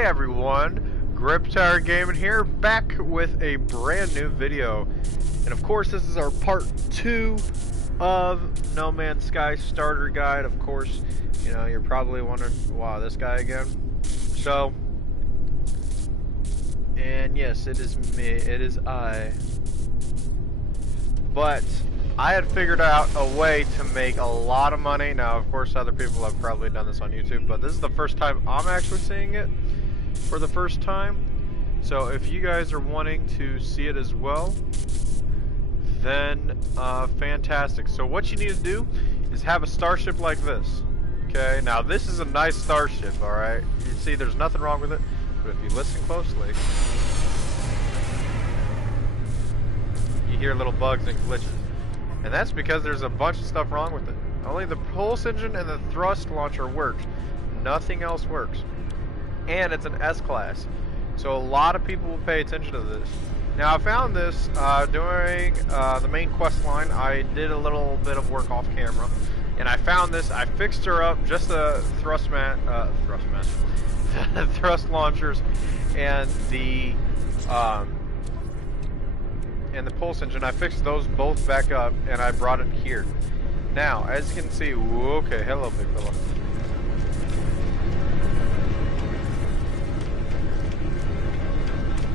Hi everyone, Grip Tire Gaming here, back with a brand new video. And of course this is our part 2 of No Man's Sky starter guide. Of course, you know, you're probably wondering, wow, this guy again? So, and yes, it is me, it is I. But I had figured out a way to make a lot of money. Now, of course, other people have probably done this on YouTube, but this is the first time I'm actually seeing it for the first time. So if you guys are wanting to see it as well, then fantastic. So what you need to do is have a starship like this. Okay, now this is a nice starship, alright? You see there's nothing wrong with it, but if you listen closely, you hear little bugs and glitches. And that's because there's a bunch of stuff wrong with it. Only the pulse engine and the thrust launcher works. Nothing else works. And it's an S-Class. So a lot of people will pay attention to this. Now I found this during the main quest line. I did a little bit of work off camera. And I found this. I fixed her up, just the thrust launchers and the pulse engine. I fixed those both back up and I brought it here. Now, as you can see, okay, hello big fella.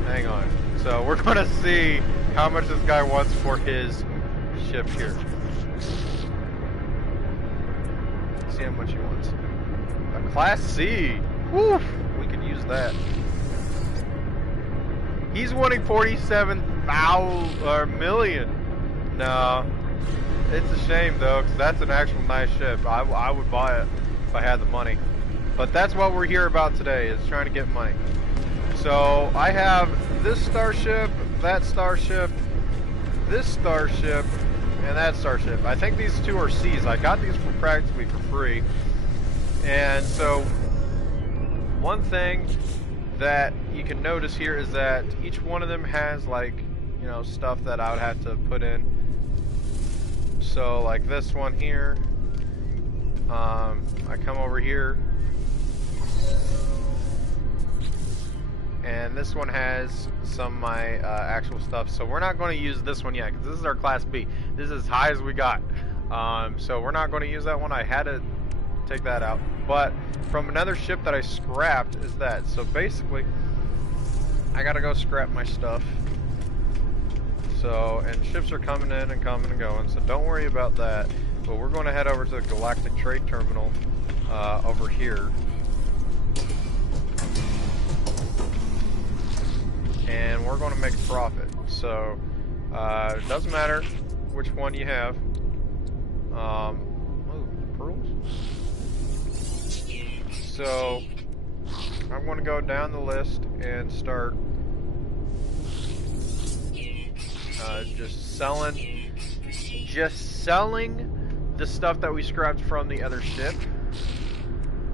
Hang on. So we're gonna see how much this guy wants for his ship here. Let's see how much he wants. A Class C. Woo! We could use that. He's wanting 47,000 million. No, it's a shame though, because that's an actual nice ship. I would buy it if I had the money. But that's what we're here about today, is trying to get money. So I have this starship, that starship, this starship, and that starship. I think these two are C's. I got these for practically for free. And so one thing that you can notice here is that each one of them has, like, you know, stuff that I would have to put in. So like this one here, I come over here and this one has some of my actual stuff. So we're not going to use this one yet because this is our Class B. This is as high as we got. So we're not going to use that one. I had to take that out. But from another ship that I scrapped is that. So basically, I gotta go scrap my stuff. So, and ships are coming in and coming and going, so don't worry about that. But we're going to head over to the Galactic Trade Terminal over here. And we're going to make a profit. So, it doesn't matter which one you have. Oh, pearls? So, I'm going to go down the list and start just selling the stuff that we scrapped from the other ship.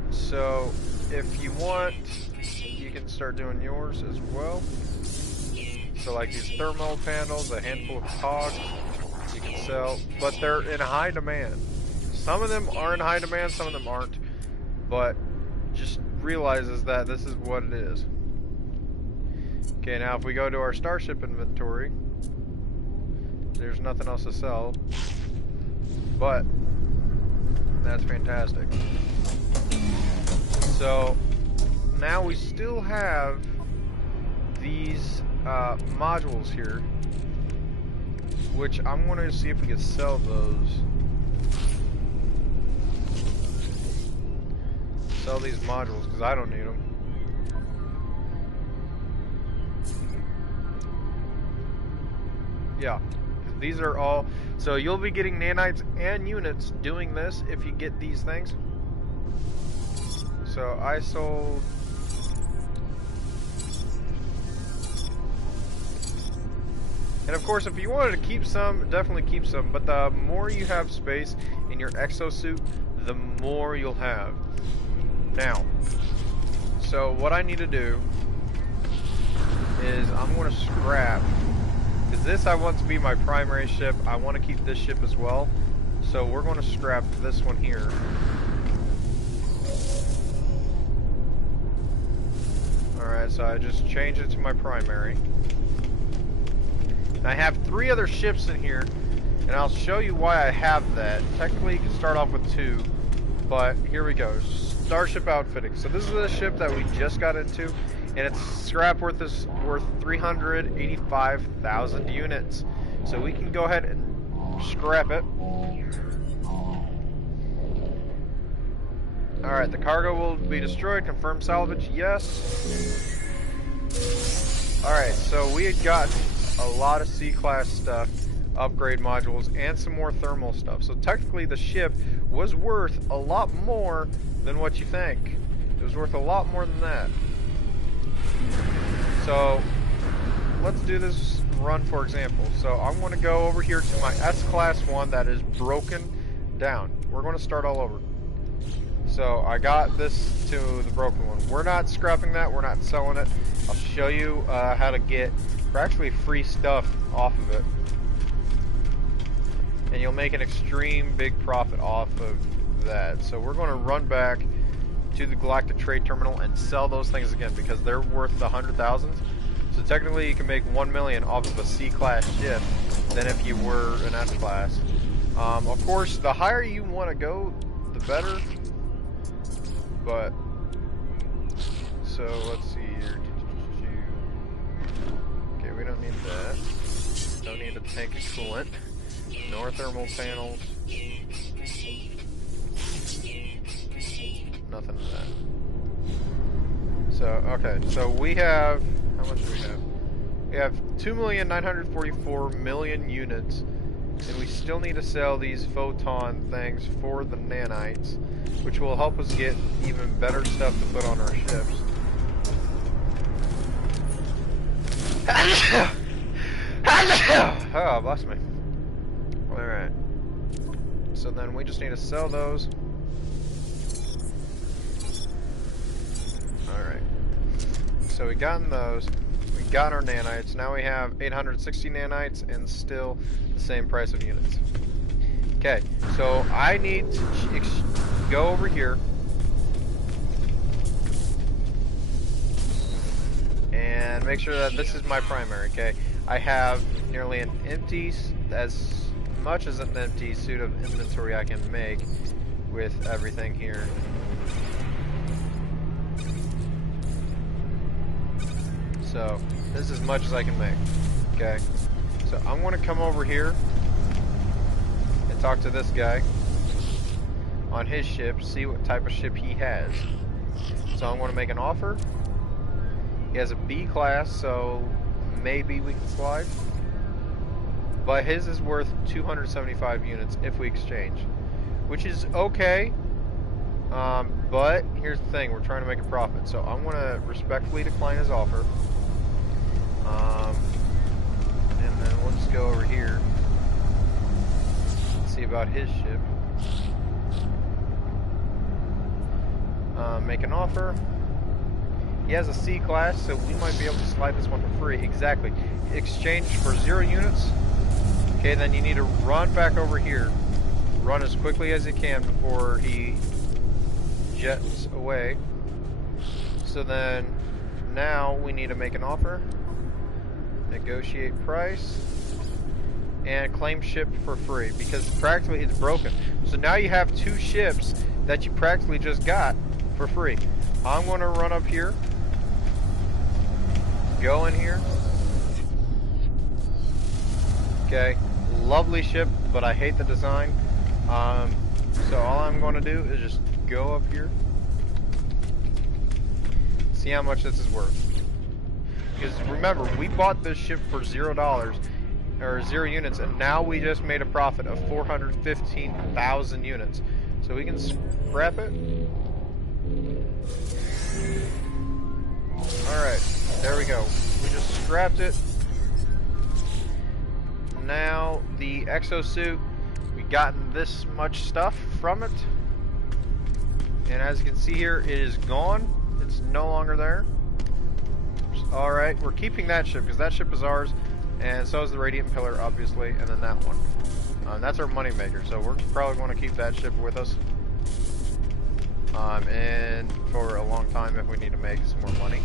So, if you want, you can start doing yours as well. So, like these thermal panels, a handful of cogs, you can sell, but they're in high demand. Some of them are in high demand, some of them aren't, but just realizes that this is what it is. Okay, now if we go to our starship inventory, there's nothing else to sell, but that's fantastic. So now we still have these modules here, which I'm going to see if we can sell those. Sell these modules because I don't need them. Yeah, because these are all. So you'll be getting nanites and units doing this if you get these things. So I sold. And of course, if you wanted to keep some, definitely keep some. But the more you have space in your exosuit, the more you'll have. Now, so what I need to do is I'm going to scrap, because this I want to be my primary ship. I want to keep this ship as well. So we're going to scrap this one here. Alright, so I just changed it to my primary. And I have 3 other ships in here, and I'll show you why I have that. Technically, you can start off with 2, but here we go. Starship outfitting. So this is a ship that we just got into, and its scrap worth is worth 385,000 units. So we can go ahead and scrap it. Alright, the cargo will be destroyed. Confirm salvage, yes. Alright, so we had gotten a lot of C-class stuff, upgrade modules, and some more thermal stuff. So technically the ship was worth a lot more than what you think. It was worth a lot more than that. So let's do this run for example. So I'm going to go over here to my S-Class one that is broken down. We're going to start all over. So I got this to the broken one. We're not scrapping that. We're not selling it. I'll show you how to get actually free stuff off of it. And you'll make an extreme big profit off of that. So we're going to run back to the Galactic Trade Terminal and sell those things again because they're worth the 100,000s. So technically you can make 1 million off of a C-class ship than if you were an S-class. Of course, the higher you want to go, the better. But, so let's see here. Okay, we don't need that. Don't need a tank of coolant. Nor thermal panels. Nothing of that. So, okay, so we have, how much do we have? We have 2,944,000,000 units, and we still need to sell these photon things for the nanites, which will help us get even better stuff to put on our ships. Oh, bless me. Alright. So then we just need to sell those. Alright. So we got those. We got our nanites. Now we have 860 nanites and still the same price of units. Okay, so I need to go over here and make sure that this is my primary, okay? I have nearly an empty, as much as an empty suit of inventory I can make with everything here. So, this is as much as I can make, okay? So I'm going to come over here and talk to this guy on his ship, see what type of ship he has. So I'm going to make an offer. He has a B class, so maybe we can slide. But his is worth 275 units if we exchange, which is okay. But here's the thing, we're trying to make a profit. So I'm going to respectfully decline his offer. And then we'll just go over here and see about his ship. Make an offer. He has a C class, so we might be able to slide this one for free. Exactly. Exchange for 0 units. Okay, then you need to run back over here. Run as quickly as you can before he jets away. So then, now we need to make an offer. Negotiate price. And claim ship for free, because practically it's broken. So now you have 2 ships that you practically just got for free. I'm going to run up here. Go in here. Okay, lovely ship, but I hate the design. So all I'm going to do is just go up here. See how much this is worth. Because remember, we bought this ship for $0 or 0 units, and now we just made a profit of 415,000 units. So we can scrap it. Alright, there we go. We just scrapped it. Now, the exosuit, we gotten this much stuff from it. And as you can see here, it is gone. It's no longer there. Alright, we're keeping that ship, because that ship is ours. And so is the Radiant Pillar, obviously, and then that one. That's our money maker, so we're probably going to keep that ship with us. And for a long time if we need to make some more money.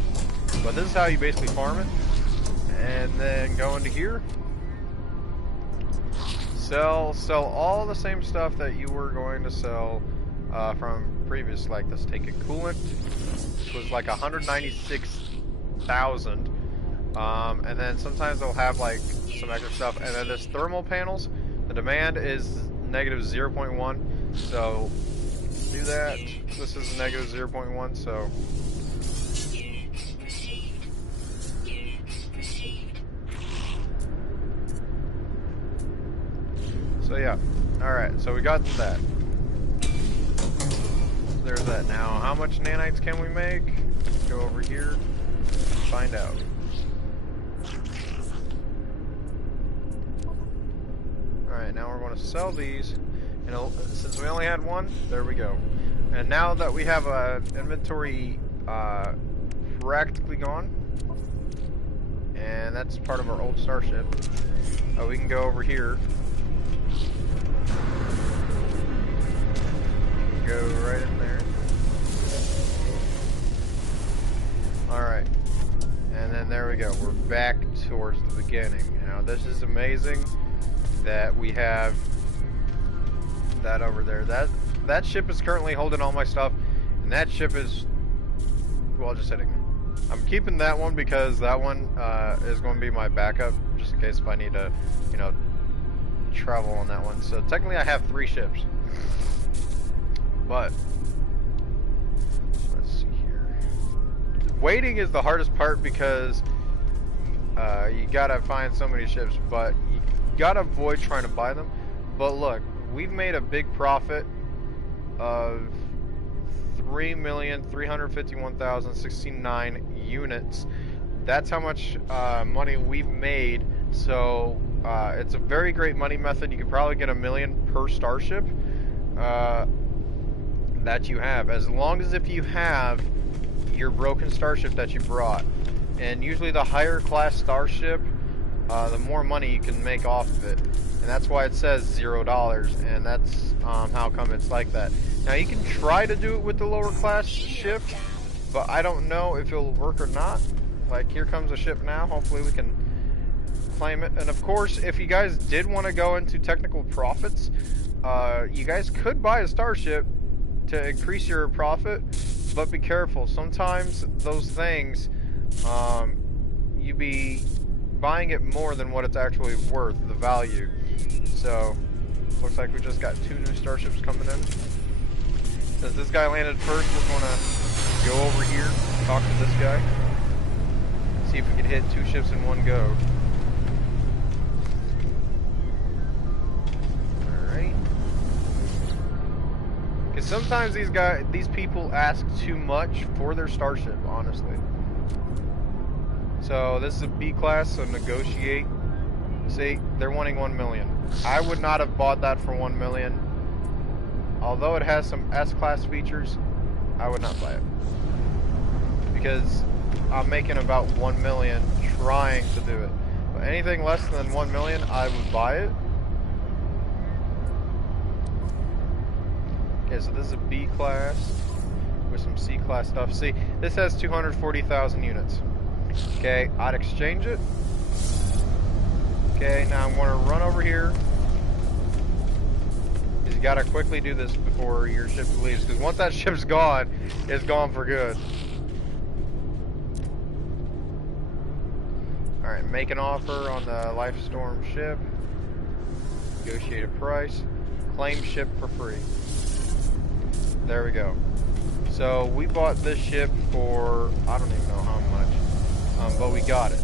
But this is how you basically farm it. And then go into here. Sell all the same stuff that you were going to sell from previous, like this take it coolant, which was like 196,000. And then sometimes they'll have like some extra stuff. And then this thermal panels, the demand is negative 0.1. So do that. This is negative 0.1. So yeah. Alright, so we got that. There's that. Now, how much nanites can we make? Let's go over here and find out. Alright, now we're going to sell these. And since we only had one, there we go. And now that we have an inventory practically gone, and that's part of our old starship, we can go over here. Go right in there. Alright. And then there we go. We're back towards the beginning. Now this is amazing that we have that over there. That ship is currently holding all my stuff, and that ship is, well, just sitting there. I'm keeping that one because that one is going to be my backup, just in case if I need to, you know, travel on that one. So technically I have 3 ships. But let's see here. Waiting is the hardest part because you gotta find so many ships, but you gotta avoid trying to buy them. But look, we've made a big profit of 3,351,069 units. That's how much money we've made. So it's a very great money method. You could probably get $1 million per starship that you have, as long as if you have your broken starship that you brought. And usually the higher class starship, the more money you can make off of it, and that's why it says $0, and that's how come it's like that. Now you can try to do it with the lower class ship, but I don't know if it'll work or not. Like, here comes a ship now. Hopefully we can claim it. And of course, if you guys did want to go into technical profits, you guys could buy a starship to increase your profit, but be careful. Sometimes those things, you be buying it more than what it's actually worth, the value. So, looks like we just got 2 new starships coming in. Since this guy landed first, we're gonna go over here, talk to this guy, see if we can hit 2 ships in one go. Because sometimes these people ask too much for their starship, honestly. So this is a B class, so negotiate. See, they're wanting 1 million. I would not have bought that for 1 million. Although it has some S class features, I would not buy it. Because I'm making about 1 million trying to do it. But anything less than 1 million, I would buy it. Okay, so this is a B class with some C class stuff. See, this has 240,000 units. Okay, I'd exchange it. Okay, now I'm going to run over here. You gotta quickly do this before your ship leaves, because once that ship's gone, it's gone for good. Alright, make an offer on the Lifestorm ship. Negotiate a price. Claim ship for free. There we go. So we bought this ship for, I don't even know how much, but we got it.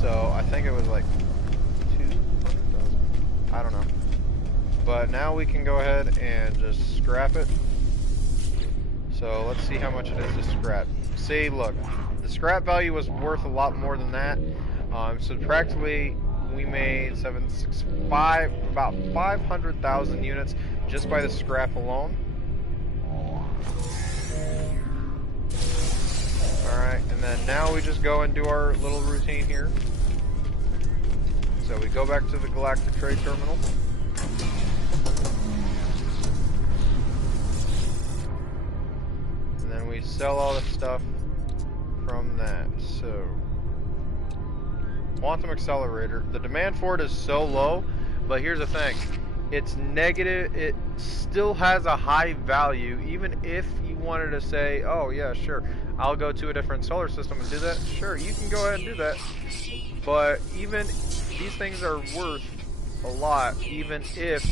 So I think it was like 200,000. I don't know. But now we can go ahead and just scrap it. So let's see how much it is to scrap. See, look, the scrap value was worth a lot more than that. So practically we made 765, about 500,000 units just by the scrap alone. Alright, and then now we just go and do our little routine here. So we go back to the Galactic Trade Terminal. And then we sell all the stuff from that. So, quantum accelerator. The demand for it is so low, but here's the thing. It's negative. It still has a high value, even if you wanted to say, oh yeah, sure, I'll go to a different solar system and do that. Sure, you can go ahead and do that. But even these things are worth a lot, even if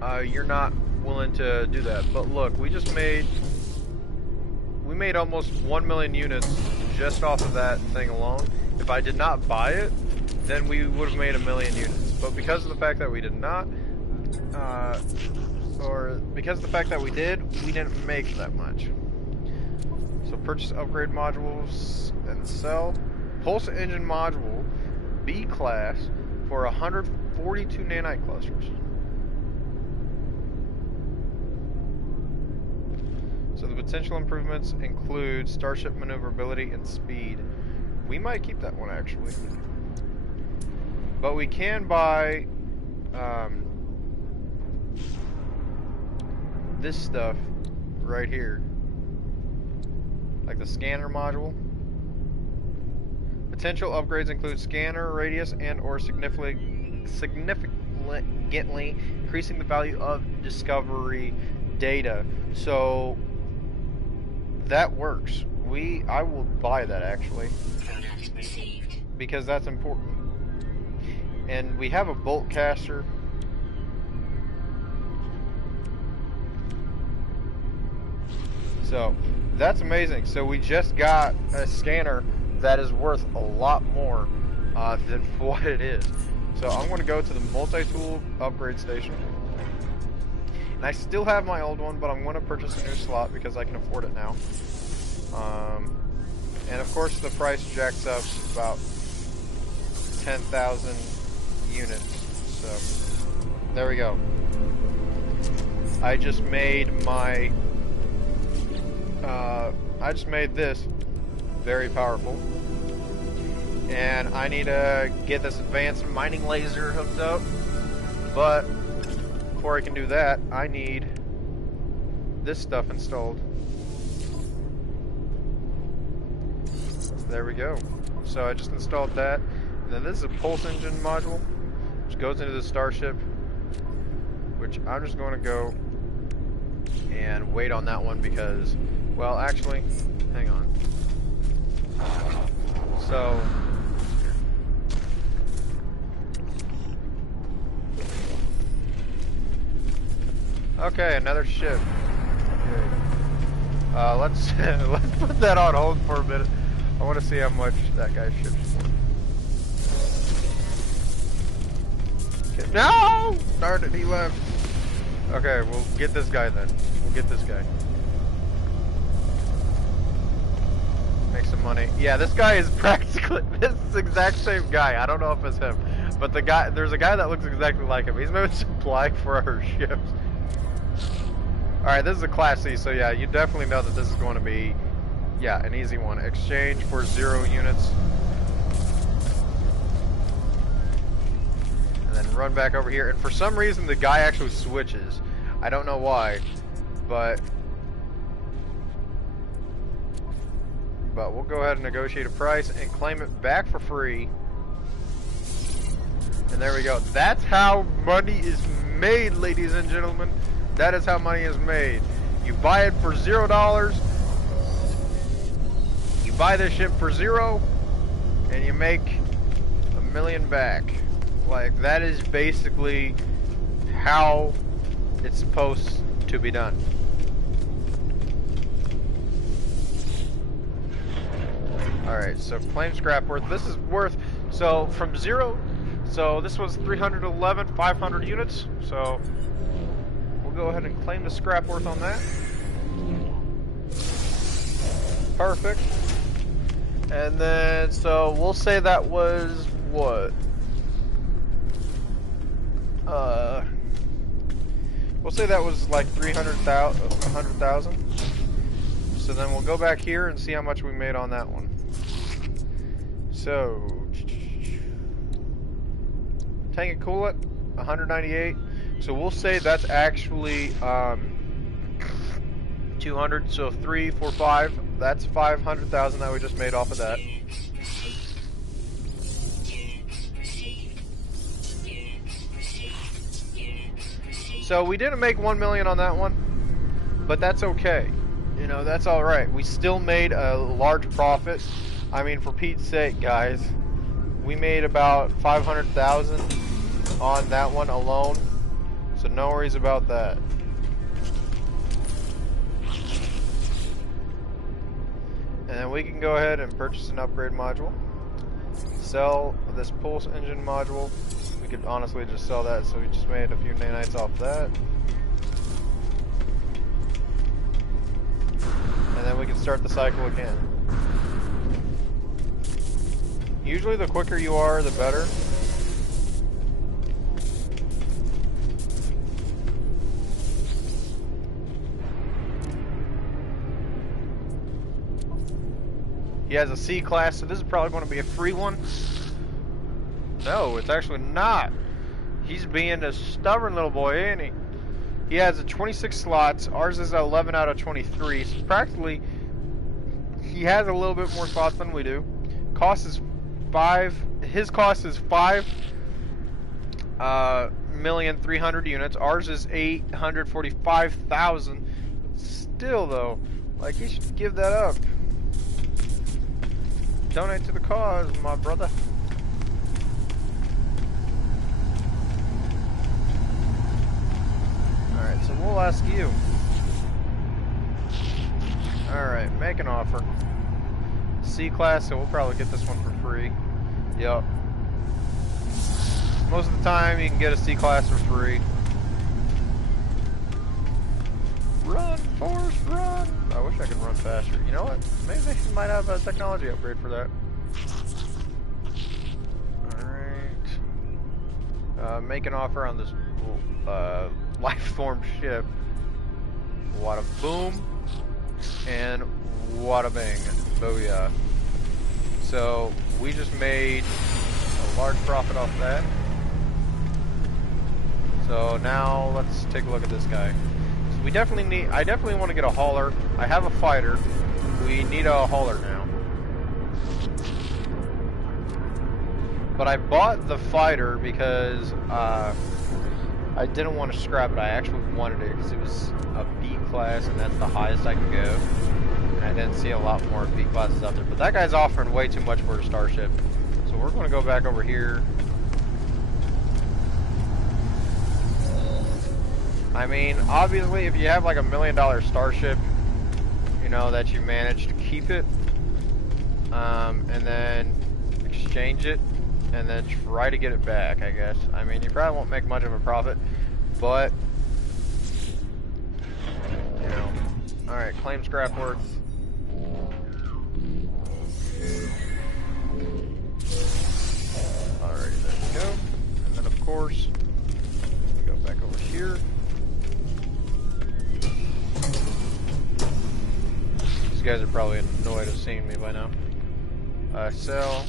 you're not willing to do that. But look, we made almost 1 million units just off of that thing alone. If I did not buy it, then we would have made 1 million units. But because of the fact that we did not, or because of the fact that we did, we didn't make that much. So purchase upgrade modules and sell. Pulse engine module, B class, for 142 nanite clusters. So the potential improvements include starship maneuverability and speed. We might keep that one actually. But we can buy this stuff right here. Like the scanner module. Potential upgrades include scanner radius and or significantly increasing the value of discovery data. So that works. I will buy that actually. Because that's important. And we have a bolt caster. So that's amazing. So we just got a scanner that is worth a lot more than what it is. So I'm going to go to the multi-tool upgrade station. And I still have my old one, but I'm going to purchase a new slot because I can afford it now. And of course the price jacks up about 10,000 units. So there we go. I just made my I just made this very powerful, and I need to get this advanced mining laser hooked up. But before I can do that, I need this stuff installed. There we go. So I just installed that. And then this is a pulse engine module, which goes into the starship, which I'm just going to go and wait on that one because, well, actually, hang on. So, okay, another ship. Okay. Let's put that on hold for a minute. I want to see how much that guy's ship's for. Okay. No! Darn it, he left. Okay, we'll get this guy then. We'll get this guy. Make some money. Yeah, this guy is practically this exact same guy. I don't know if it's him, but there's a guy that looks exactly like him. He's moving supply for our ships. All right, this is a Class C, so yeah, you definitely know that this is going to be, yeah, an easy one. Exchange for 0 units, and then run back over here. And for some reason, the guy actually switches. I don't know why, but we'll go ahead and negotiate a price and claim it back for free. And there we go. That's how money is made, ladies and gentlemen. That is how money is made. You buy it for $0. You buy this ship for 0, and you make $1 million back. Like, that is basically how it's supposed to be done. Alright, so claim scrap worth. This is worth, so from 0, so this was 311, 500 units. So we'll go ahead and claim the scrap worth on that. Perfect. And then, so we'll say that was what? We'll say that was like 100,000. So then we'll go back here and see how much we made on that one. So, tank and coolant, 198. So we'll say that's actually 200, so 3, 4, 5. That's 500,000 that we just made off of that. So we didn't make 1 million on that one, but that's okay. You know, that's all right. We still made a large profit. I mean, for Pete's sake, guys, we made about 500,000 on that one alone. So no worries about that. And then we can go ahead and purchase an upgrade module. Sell this pulse engine module. We could honestly just sell that, so we just made a few nanites off that. And then we can start the cycle again. Usually the quicker you are, the better. He has a C class, so this is probably going to be a free one. No, it's actually not. He's being a stubborn little boy, ain't he? He has a 26 slots. Ours is 11 out of 23. So practically, he has a little bit more slots than we do. Cost is 5. His cost is 5,300,000 units. Ours is 845,000. Still though, like, he should give that up. Donate to the cause, my brother. Alright, so we'll ask you. Alright, make an offer. C-class, so we'll probably get this one for free. Yup. Most of the time, you can get a C-class for free. Run, Forrest, run! I wish I could run faster. You know what? Maybe they might have a technology upgrade for that. Alright. Make an offer on this life form ship. Wada boom. And wada bang. Booyah. So, we just made a large profit off that. So now, let's take a look at this guy. We definitely need, I definitely want to get a hauler. I have a fighter. We need a hauler now. But I bought the fighter because I didn't want to scrap it. I actually wanted it because it was a B class and that's the highest I can go. And I didn't see a lot more B classes out there. But that guy's offering way too much for a starship. So we're going to go back over here. I mean, obviously, if you have like $1 million starship, you know, that you manage to keep it, and then exchange it, and then try to get it back, I guess. I mean, you probably won't make much of a profit, but, you know. Alright, claim scrap worth. Alright, there we go. And then, of course, we go back over here. These guys are probably annoyed of seeing me by now. Sell.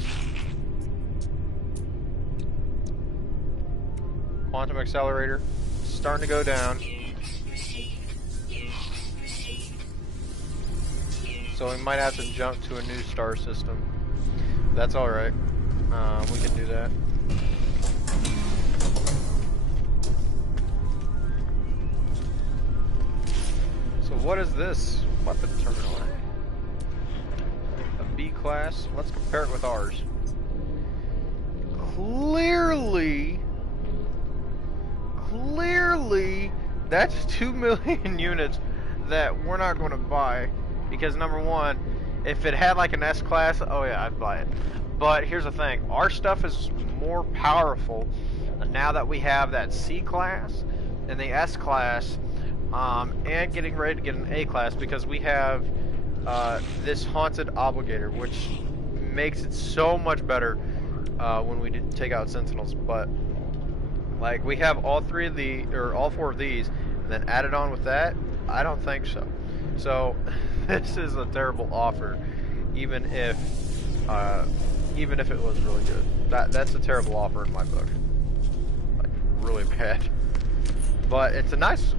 Quantum accelerator. Starting to go down. So we might have to jump to a new star system. That's alright. We can do that. So what is this weapon terminal? A B class. Let's compare it with ours. Clearly, that's 2 million units that we're not going to buy. Because number one, if it had like an S class, oh yeah, I'd buy it. But here's the thing, our stuff is more powerful now that we have that C class and the S class, and getting ready to get an A class because we have this haunted obligator, which makes it so much better when we take out sentinels. But like, we have all three of the, or all four of these, and then added on with that, I don't think so. So this is a terrible offer, even if it was really good. That's a terrible offer in my book, like really bad. But it's a nice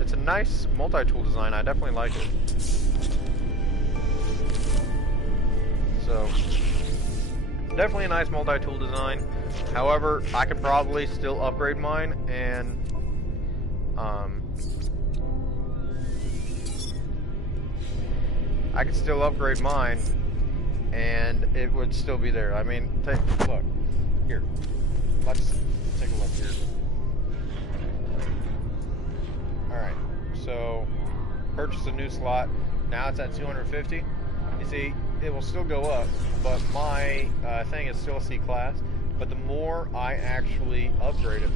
It's a nice multi-tool design. I definitely like it. So, definitely a nice multi-tool design. However, I could probably still upgrade mine, and I could still upgrade mine, and it would still be there. I mean, take a look. Here, let's take a look here. Alright, so purchase a new slot. Now it's at 250. You see, it will still go up, but my thing is still a C class. But the more I actually upgrade it,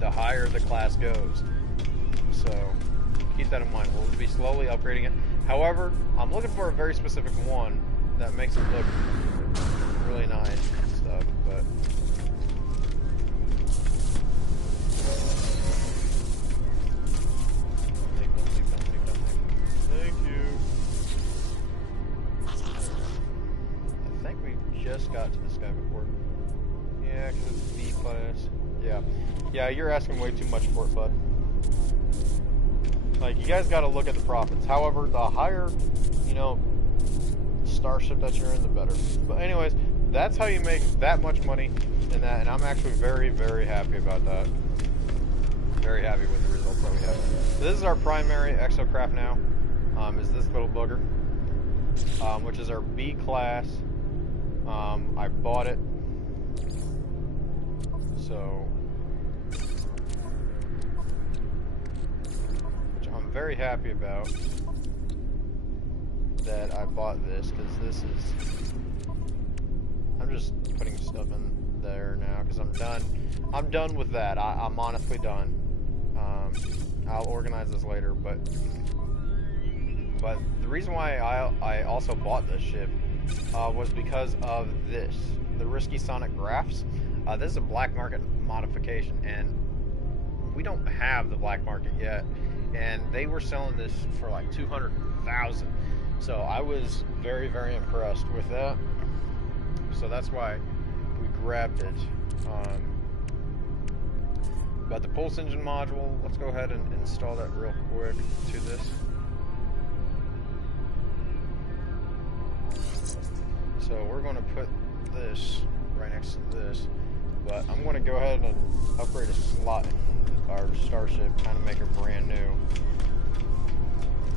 the higher the class goes. So keep that in mind. We'll be slowly upgrading it. However, I'm looking for a very specific one that makes it look really nice and stuff. But thank you. I think we just got to this guy before. Yeah, because it's B class. Yeah. Yeah, you're asking way too much for it, bud. Like, you guys got to look at the profits. However, the higher, you know, starship that you're in, the better. But anyways, that's how you make that much money in that, and I'm actually very, very happy about that. Very happy with the results that we have. So this is our primary exocraft now, is this little booger, which is our B class. I bought it. So, which I'm very happy about that I bought this, because this is, I'm just putting stuff in there now because I'm done. I'm done with that. I'm honestly done. I'll organize this later, but the reason why I also bought this ship was because of this, the Risky Sonic Graphs. This is a black market modification, and we don't have the black market yet, and they were selling this for like 200,000. So I was very, very impressed with that. So that's why we grabbed it. But the pulse engine module, let's go ahead and install that real quick to this. So we're going to put this right next to this. But I'm going to go ahead and upgrade a slot in our starship, kind of make her brand new. I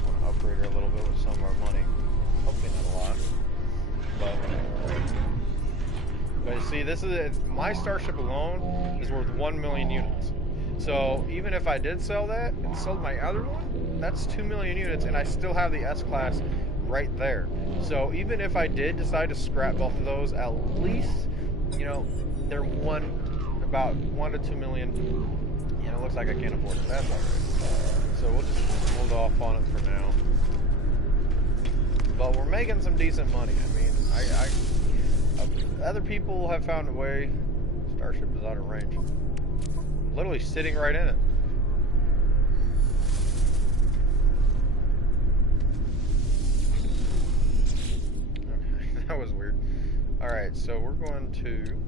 want to upgrade her a little bit with some of our money. Hopefully not a lot. But you see, this is my starship alone is worth 1 million units. So even if I did sell that and sold my other one, that's 2 million units, and I still have the S class right there. So even if I did decide to scrap both of those, at least, you know, they're about 1 to 2 million. You know, it looks like I can't afford it. That's alright. So we'll just hold off on it for now. But we're making some decent money. I mean, other people have found a way. Starship is out of range. Literally sitting right in it. Okay, that was weird. Alright, so we're going to...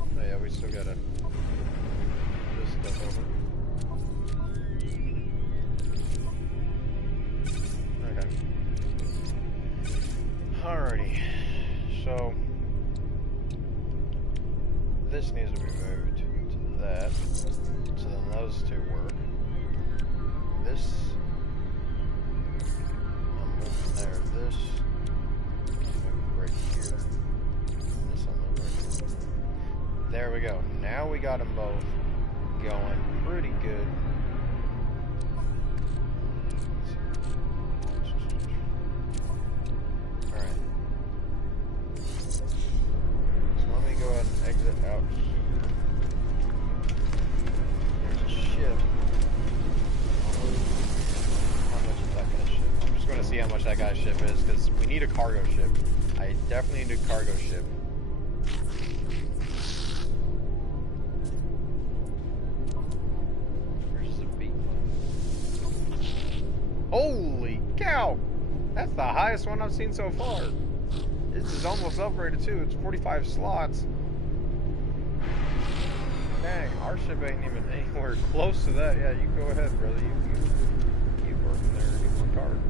Oh yeah, we still gotta move this stuff over. Okay. Alrighty. So this needs to be moved to that. So then those two work. This I'm moving there. This I'm moving right here. This I'm moving right here. There we go. Now we got them both going pretty good. Alright. So let me go ahead and exit out. There's a ship. How much is that guy's ship? I'm just going to see how much that guy's ship is, because we need a cargo ship. I definitely need a cargo ship. Holy cow! That's the highest one I've seen so far. This is almost upgraded too. It's 45 slots. dang, our ship ain't even anywhere close to that. Yeah, you go ahead, brother. You keep working there. You worked hard.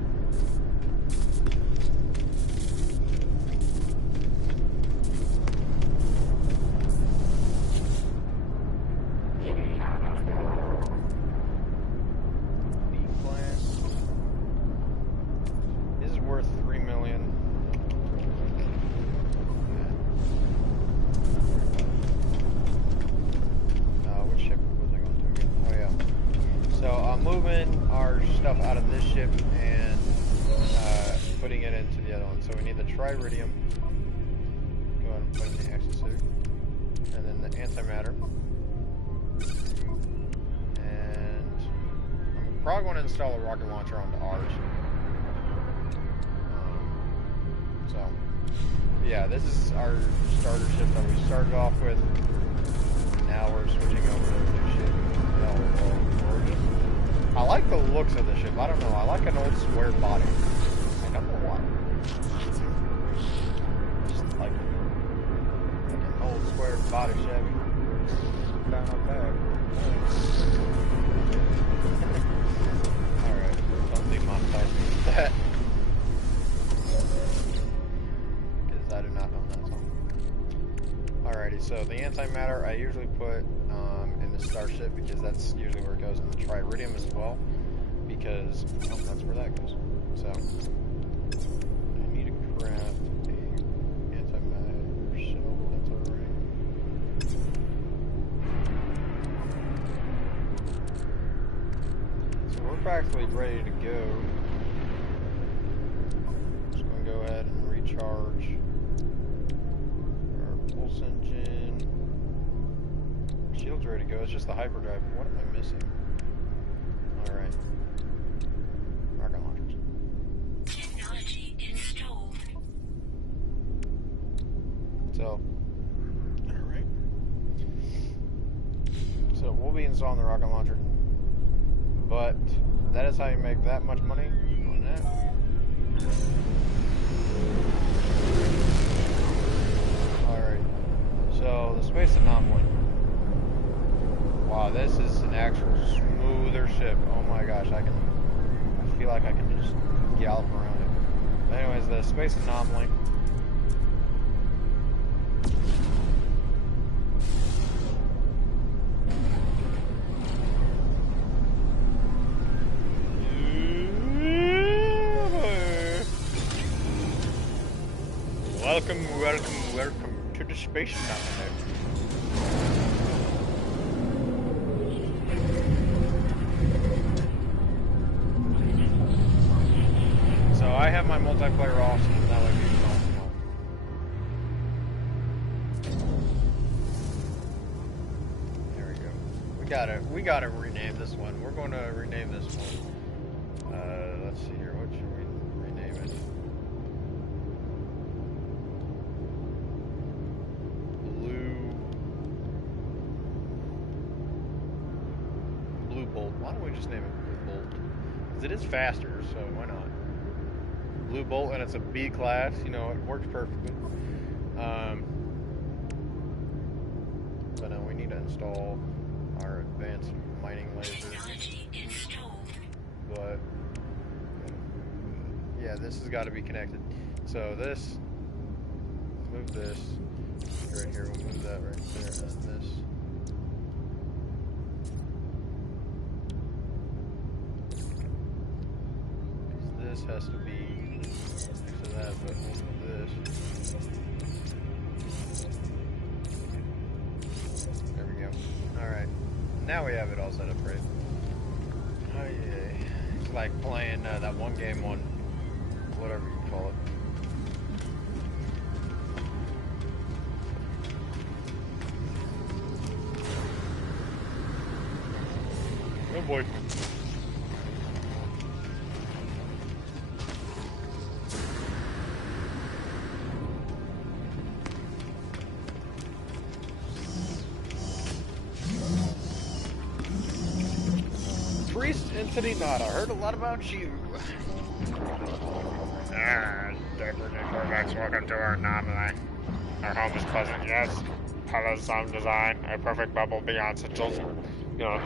B-class. This is worth $3 million. Moving our stuff out of this ship and putting it into the other one. So we need the triridium. Go ahead and put in the exosuit. And then the antimatter. And I'm probably going to install a rocket launcher onto ours. So, yeah, this is our starter ship that we started off with. Now we're switching over to the new ship. Gorgeous. I like the looks of the ship. I don't know. I like an old square body. I don't know why. Just like an old square body Chevy. Down on back. Alright. Don't demonetize me with that. Because I do not own that song. Alrighty. So the antimatter I usually put in the starship because that's usually where it goes, in the triridium as well, because that's where that goes. So I need to craft a antimatter shell. That's alright. So we're practically ready to go. Just gonna go ahead and recharge our pulse engine. Shield's ready to go. It's just the hyperdrive. What am I missing? Alright. Rocket launchers. Technology installed. So, alright. So we'll be installing the rocket launcher. But that is how you make that much money on that. Alright. So the space anomaly. Wow, this is an actual smoother ship. Oh my gosh, I feel like I can just gallop around it. But anyways, the space anomaly. Welcome to the space anomaly. I have my multiplayer off, so that way people don't know. There we go. We gotta rename this one. We're going to rename this one. Let's see here. What should we rename it? Blue Bolt. Why don't we just name it Blue Bolt? Because it is faster, so why not? Blue Bolt, and it's a B class, you know, it works perfectly. But now we need to install our advanced mining laser. But yeah, this has got to be connected. So this, move this right here. We'll move that right there, and this. This has to be next to that, but we'll move this. There we go. Alright. Now we have it all set up right. Oh yeah. It's like playing that one game on whatever you call it. Oh boy. Priest Entity Not. I heard a lot about you. Decorative Corvettes, welcome to our anomaly. Our home is pleasant, yes. colors, sound design, a perfect bubble beyond essentials. You know,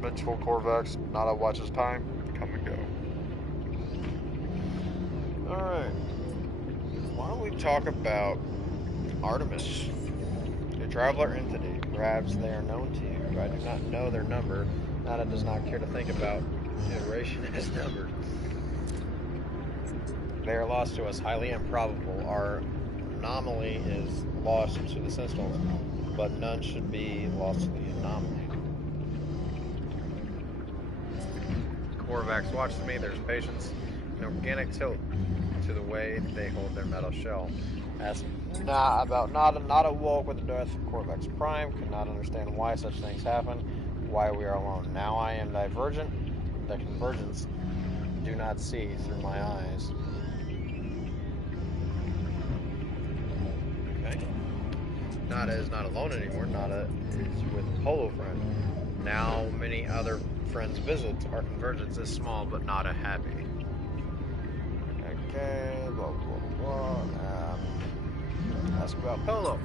vengeful Corvex, not a watch's time, come and go. Alright. Why don't we talk about Artemis? A traveler entity. Perhaps they are known to you. I do not know their number. Nada does not care to think about iteration as numbered. They are lost to us, highly improbable. Our anomaly is lost to the Sentinels, but none should be lost to the anomaly. Corvax watches me. There's patience, an organic tilt to the way they hold their metal shell. Ask about Nada woke with the death of Corvax Prime, could not understand why such things happen, why we are alone. Now I am divergent. The convergence do not see through my eyes. Okay. Nada is not alone anymore. Nada is with Polo Friend. Now many other friends visit. Our convergence is small, but Nada happy. Okay, blah, blah, blah. Ask about Polo.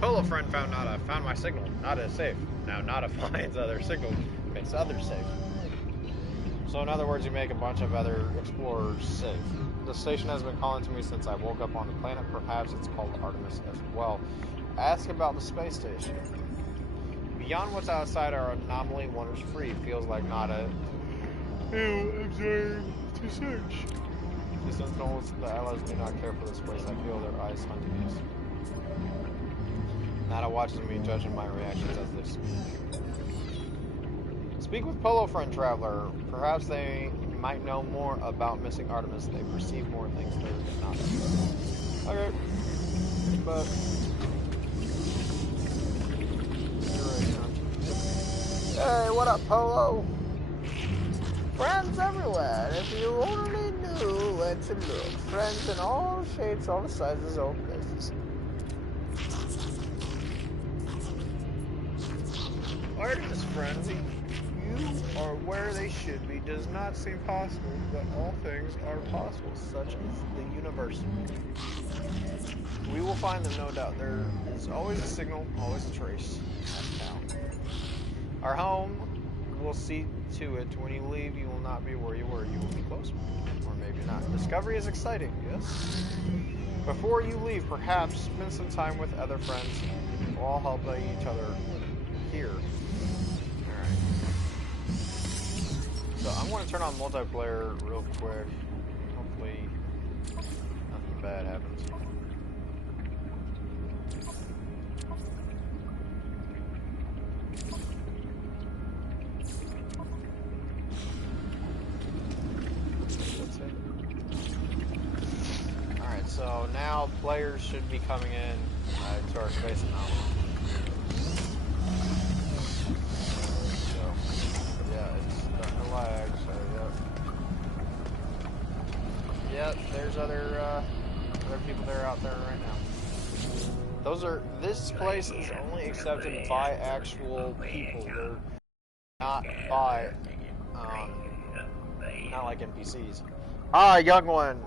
Polo Friend found Nada. Found my signal. Nada is safe. Now Nada finds other signals. Makes others safe. So in other words, you make a bunch of other explorers safe. The station has been calling to me since I woke up on the planet. Perhaps it's called Artemis as well. Ask about the space station. Beyond what's outside our anomaly wanders free. Feels like Nada to observe, to search. The Sentinels, the allies do not care for this place. I feel their eyes hunting us. Nada watches me, judging my reactions as they speak. Speak with Polo Friend Traveler. Perhaps they might know more about missing Artemis. They perceive more things there than not. Okay. But hey, what up, Polo? Friends everywhere. If you only knew where to look. Friends in all shapes, all sizes, all places. Artemis, friends, you are where they should be. Does not seem possible, but all things are possible, such as the universe. We will find them, no doubt. There is always a signal, always a trace. Our home will see to it. When you leave, you will not be where you were. You will be close, or maybe not. Discovery is exciting, yes? Before you leave, perhaps spend some time with other friends. We'll all help each other here. Alright. So I'm going to turn on multiplayer real quick. Hopefully nothing bad happens. Alright, so now players should be coming in to our space anomaly. Yeah, there's other people that are out there right now. This place is only accepted by actual people. They're not by, not like NPCs. Ah, young one,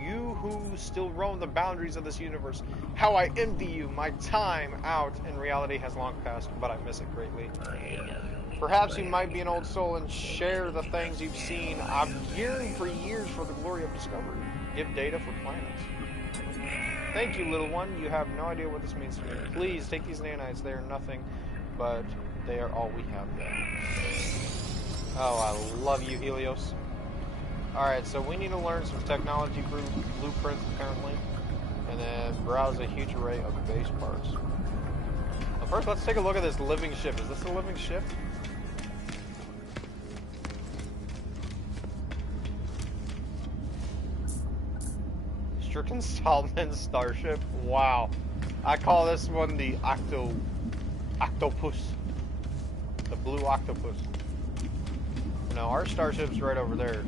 you who still roam the boundaries of this universe, how I envy you. My time out in reality has long passed, but I miss it greatly. Perhaps you might be an old soul and share the things you've seen. I've yearned for years for the glory of discovery. Give data for planets. Thank you, little one. You have no idea what this means to me. Please, take these nanites. They are nothing, but they are all we have. Oh, I love you, Helios. Alright, so we need to learn some technology blueprints, apparently. And then browse a huge array of base parts. But first, let's take a look at this living ship. Is this a living ship? Stricken Stallman Starship. Wow. I call this one the Octopus. The blue octopus. No, our starship's right over there.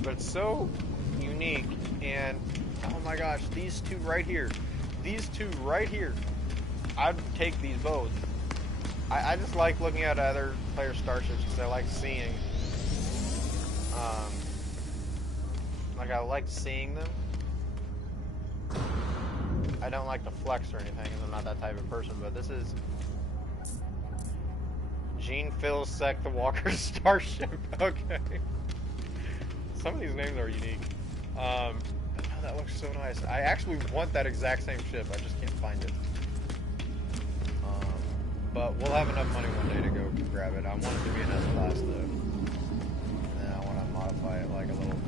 But it's so unique, and oh my gosh, these two right here. These two right here. I'd take these both. I just like looking at other player starships because I like seeing I like seeing them. I don't like to flex or anything, because I'm not that type of person, but this is Gene Philsek the Walker Starship. Okay. Some of these names are unique. Oh, that looks so nice. I actually want that exact same ship. I just can't find it. But we'll have enough money one day to go grab it. I want it to be an S-Class, though. And then I want to modify it like a little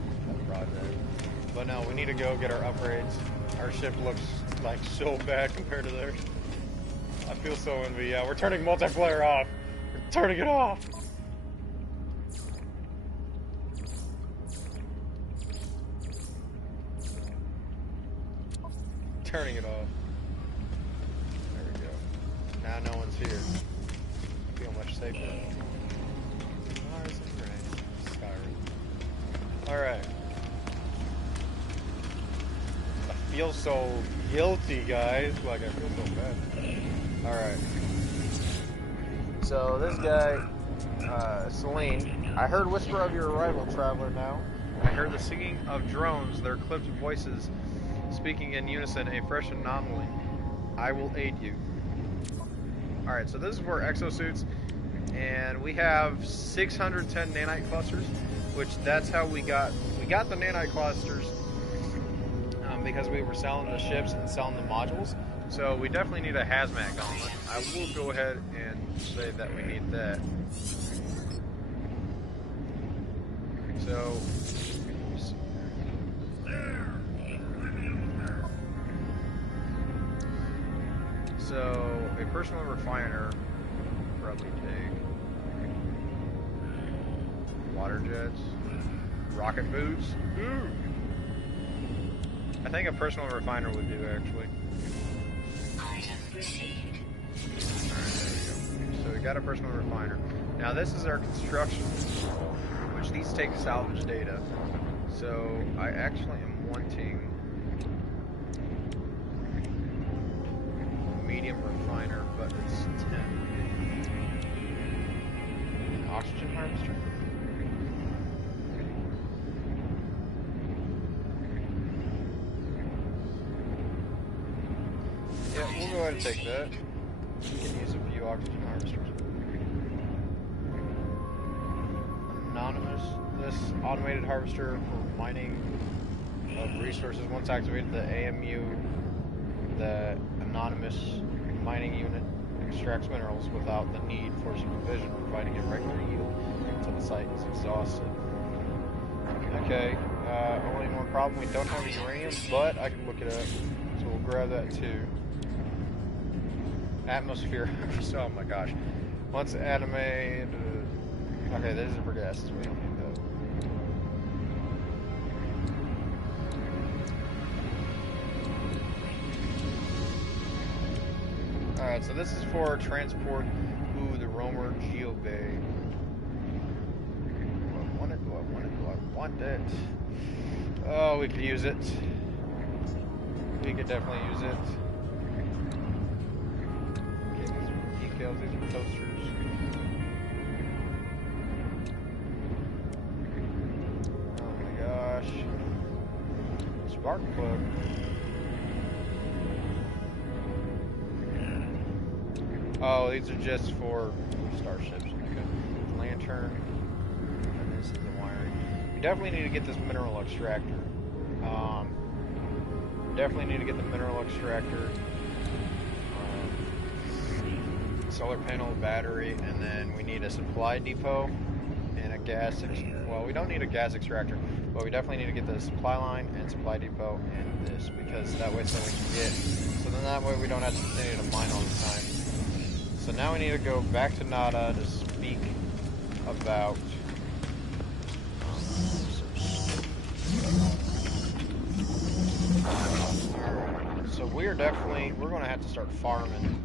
project. But no, we need to go get our upgrades. Our ship looks like so bad compared to theirs. I feel so envy. Yeah, we're turning multiplayer off. We're turning it off. Turning it off. There we go. Now no one's here. I feel much safer. Mars and Rain. Skyrim. Alright. I feel so guilty, guys. Like, I feel so bad. Alright. So, this guy, Celine, I heard whisper of your arrival, traveler, now. I heard the singing of drones, their clipped voices speaking in unison, a fresh anomaly. I will aid you. Alright, so this is for exosuits, and we have 610 nanite clusters, which that's how we got the nanite clusters because we were selling the ships and selling the modules. So we definitely need a hazmat gauntlet. I will go ahead and say that we need that. So a personal refiner probably take water jets, rocket boots. Ooh. I think a personal refiner would do, actually. Item received. Alright, there we go. So we got a personal refiner. Now this is our construction, which these take salvage data. So I actually am wanting a medium refiner, but it's 10. An oxygen harvester? Yeah, we'll go ahead and take that. We can use a few oxygen harvesters. Anonymous. This automated harvester for mining of resources. Once activated, the AMU, the anonymous mining unit, extracts minerals without the need for supervision, providing a regular yield until the site is exhausted. Okay, only one problem, we don't have uranium, but I can look it up. So we'll grab that too. Atmosphere. Oh my gosh. Once animated. Okay, this is for gases. We don't need that. Alright, so this is for transport. Ooh, the Romer Geobay. Do I want it? Do I want it? Do I want it? Oh, we could use it. We could definitely use it. These are toasters. Oh my gosh. Spark plug. Oh, these are just for starships. Okay. Lantern. And this is the wiring. We definitely need to get this mineral extractor. Definitely need to get the mineral extractor. Solar panel, battery, and then we need a supply depot and a gas. Well, we don't need a gas extractor, but we definitely need to get the supply line and supply depot and this, because that way so we can get. So then that way we don't have to continue to mine all the time. So now we need to go back to Nada to speak about. So we're going to have to start farming.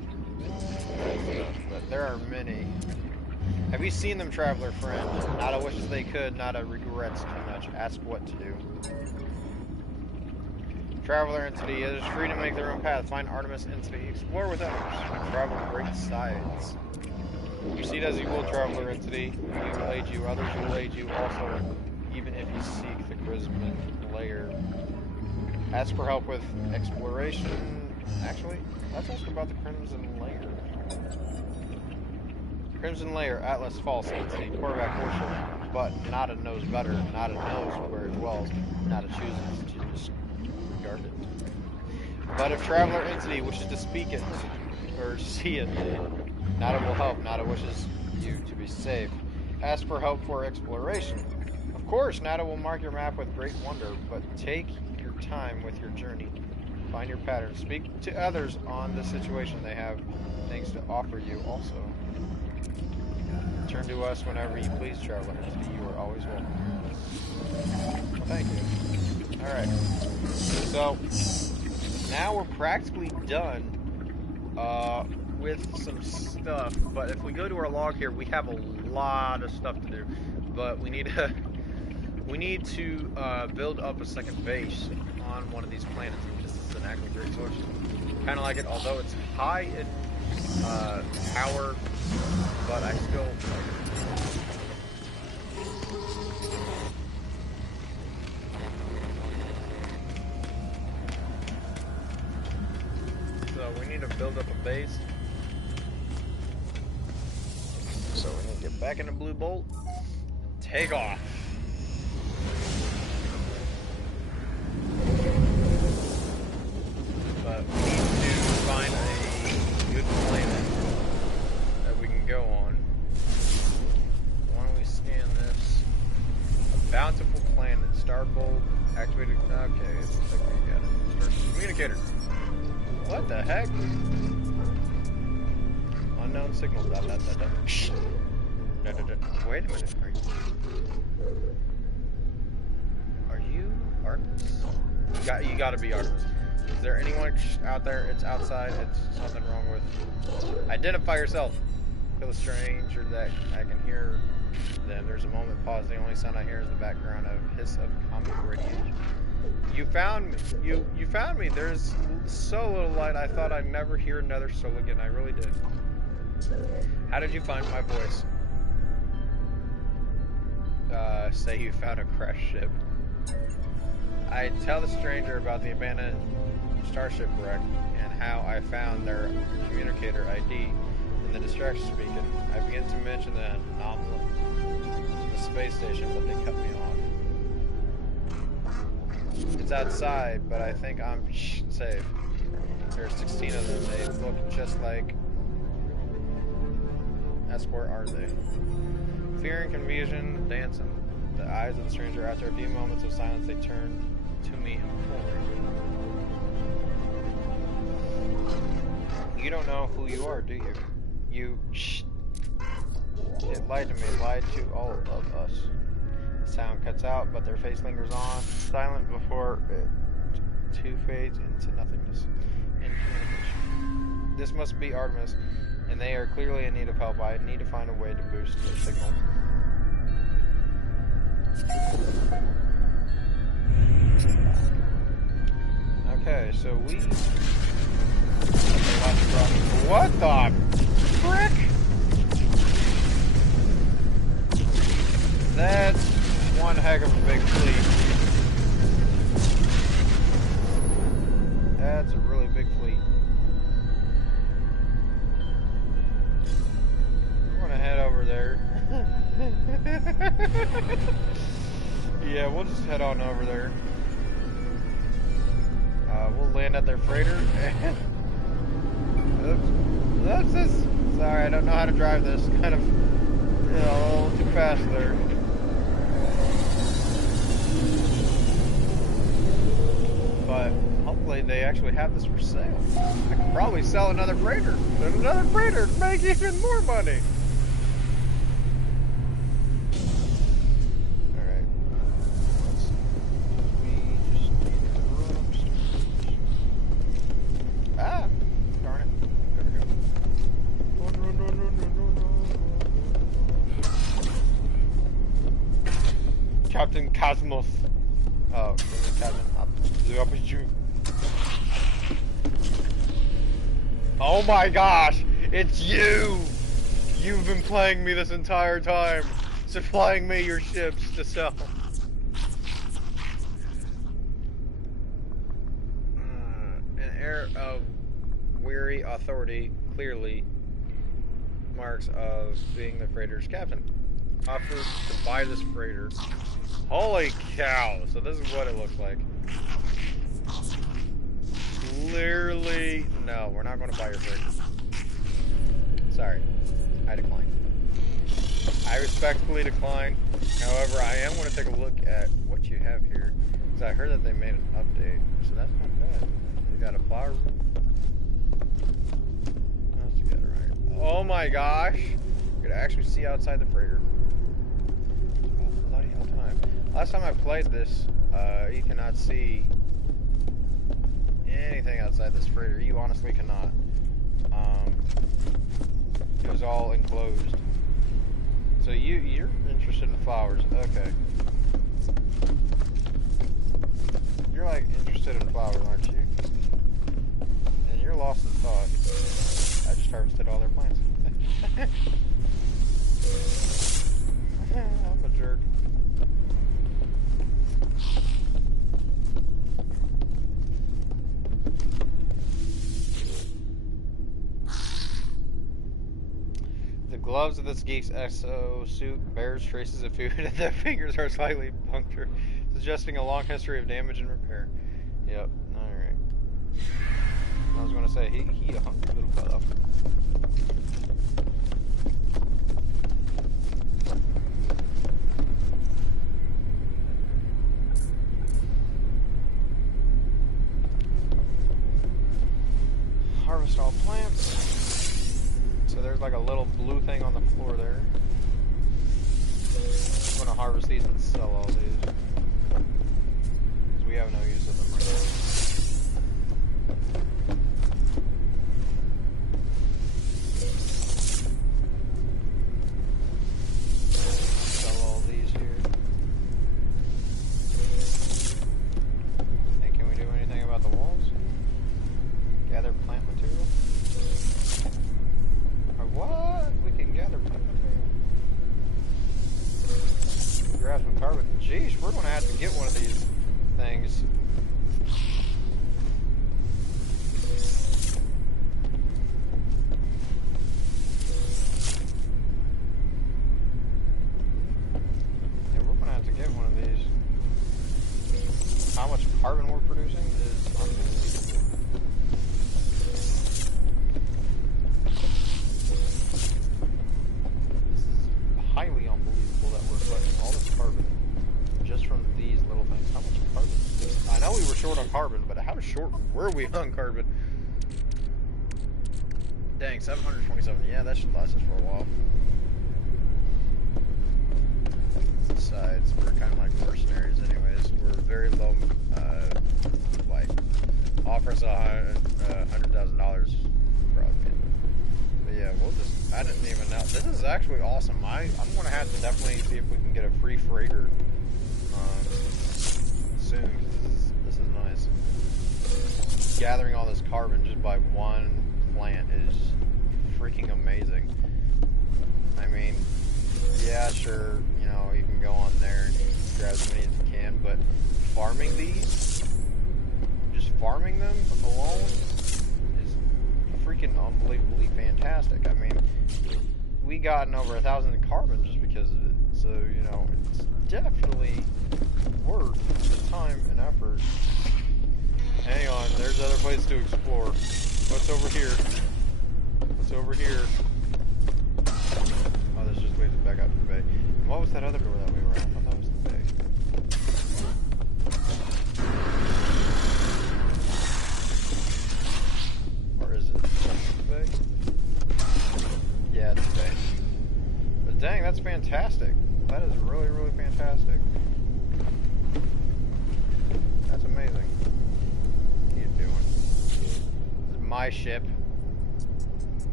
But there are many. Have you seen them, traveler friend? Nada wishes they could, Nada regrets too much. Ask what to do. Traveler entity is free to make their own path. Find Artemis entity. Explore with others. Travel great sides. Proceed as you will, traveler entity. We will aid you. Others will aid you also, even if you seek the Chrisman layer. Ask for help with exploration. Actually, let's ask about the Crimson Layer. Crimson Layer, Atlas False Entity, Korvac Warship, but Nada knows better. Nada knows where it dwells. Nada chooses to discard it. But if Traveler Entity wishes to speak it, or see it, Nada will help. Nada wishes you to be safe. Ask for help for exploration. Of course, Nada will mark your map with great wonder, but take your time with your journey. Find your pattern. Speak to others on the situation. They have things to offer you also. Turn to us whenever you please, Traveler Entity. You are always welcome. Well, thank you. Alright. So, now we're practically done with some stuff. But if we go to our log here, we have a lot of stuff to do. But we need to build up a second base on one of these planets. This is an actual great source. Kind of like it, although it's high in power, but I still like it. So we need to build up a base. So we need to get back into Blue Bolt. Take off. But we need to find a good planet that we can go on. Why don't we scan this? A bountiful planet. Starbolt activated. Okay, it looks like we got it. Start communicator. What the heck? Unknown signal. Wait a minute. Are you Artemis? You gotta be Artemis. Is there anyone out there? It's outside. It's something wrong with. Identify yourself. Feel a stranger that I can hear. Then there's a moment. Pause. The only sound I hear is the background of hiss of comet radiation. You found me. You found me. There's so little light. I thought I'd never hear another soul again. I really did. How did you find my voice? Say you found a crashed ship. I tell the stranger about the abandoned starship wreck and how I found their communicator ID in the distraction beacon. I begin to mention the anomaly in the space station, but they cut me off. It's outside, but I think I'm safe. There are 16 of them. They look just like... Where are they? Fear and confusion, dancing. The eyes of the stranger. After a few moments of silence, they turn to me imploring. You don't know who you are, do you? You... Shh. It lied to me. It lied to all of us. The sound cuts out, but their face lingers on, silent before it too fades into nothingness. In communication. This must be Artemis, and they are clearly in need of help. I need to find a way to boost their signal. Okay, so we... What the frick? That's one heck of a big fleet. That's a really big fleet. We're gonna head over there. Yeah, we'll just head on over there. We'll land at their freighter. Oops. This. Sorry, I don't know how to drive this. Kind of, a little too fast there. But hopefully they actually have this for sale. I could probably sell another freighter. There's another freighter to make even more money. Alright. We just need to run upstairs. Ah! Darn it. Gotta go. Captain Cosmos. Oh, Captain Opportune. Oh my gosh! It's you! You've been playing me this entire time, supplying me your ships to sell. An air of weary authority, clearly marks of being the freighter's captain. Offers to buy this freighter. Holy cow! So this is what it looks like. Clearly, no, we're not going to buy your freighter. Sorry, I decline. I respectfully decline. However, I am going to take a look at what you have here. Because I heard that they made an update. So that's not bad. You got a flower room. What else you got right? Oh my gosh. You could actually see outside the freighter. Oh, bloody hell time. Last time I played this, you cannot see anything outside this freighter. You honestly cannot. It was all enclosed. So you're interested in the flowers, okay. You're like interested in flowers, aren't you? And you're lost in thought. I just harvested all their plants. I'm a jerk. The gloves of this geek's exosuit bears traces of food, and their fingers are slightly punctured, suggesting a long history of damage and repair. Yep. All right. I was going to say he a hungry little fellow. Harvest all plants. So there's like a little blue thing on the floor there. I'm going to harvest these and sell all these. Because we have no use of them right now. Sell all these here. Hey, can we do anything about the walls? Gather plant material? What? We can gather plant material. Grab some carbon. Jeez, we're going to have to get one of these things. Yeah, we're going to have to get one of these. How much carbon we're producing is unbelievable. Highly unbelievable that we're collecting all this carbon just from these little things. How much carbon? I know we were short on carbon, but how short were we on carbon? Dang, 727. Yeah, that should last us for a while. Besides, we're kind of like mercenaries anyways. We're very low, like, offer us $100,000 probably. But yeah, we'll just, I didn't even know. This is actually awesome. I'm going to have to definitely see if we can get a free freighter soon. This is nice. Gathering all this carbon just by one plant is freaking amazing. I mean, yeah, sure, you know, you can go on there and grab as many as you can, but farming these, just farming them alone, freaking unbelievably fantastic. I mean, we gotten over 1,000 in carbon just because of it. So, you know, it's definitely worth the time and effort. Hang on, there's other places to explore. What's over here? What's over here? Oh, this just leads back out to the bay. And what was that other door that we were at? I thought that was the bay. Yeah, it's a day. But dang, that's fantastic. That is really, really fantastic. That's amazing. What are you doing? This is my ship.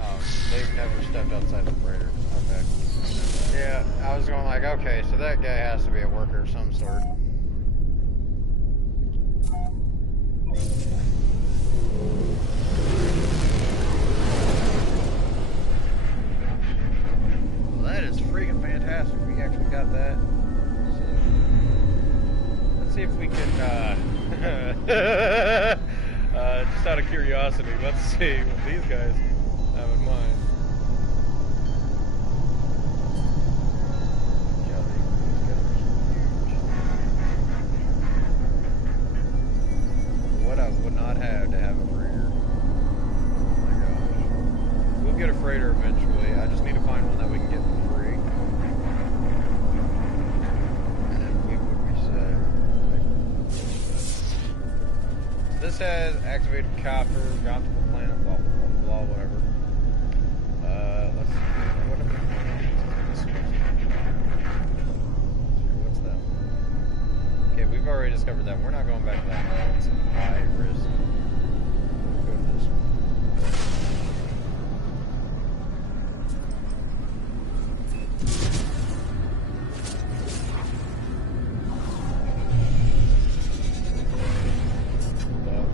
Oh, they've never stepped outside the freighter. Okay. Yeah, I was going like, okay, so that guy has to be a worker of some sort. That is freaking fantastic. We actually got that. So, let's see if we can curiosity. Let's see what these guys have in mind. What I would not have to have a freighter. Oh my gosh. We'll get a freighter eventually. I just need to find one that we can get for free. And then we would reset. This has activated copper, got to the planet, blah, blah, blah, whatever. Let's see. What am I What's that one? Okay, we've already discovered that. We're not going back to that one. It's high risk. We'll go to this one.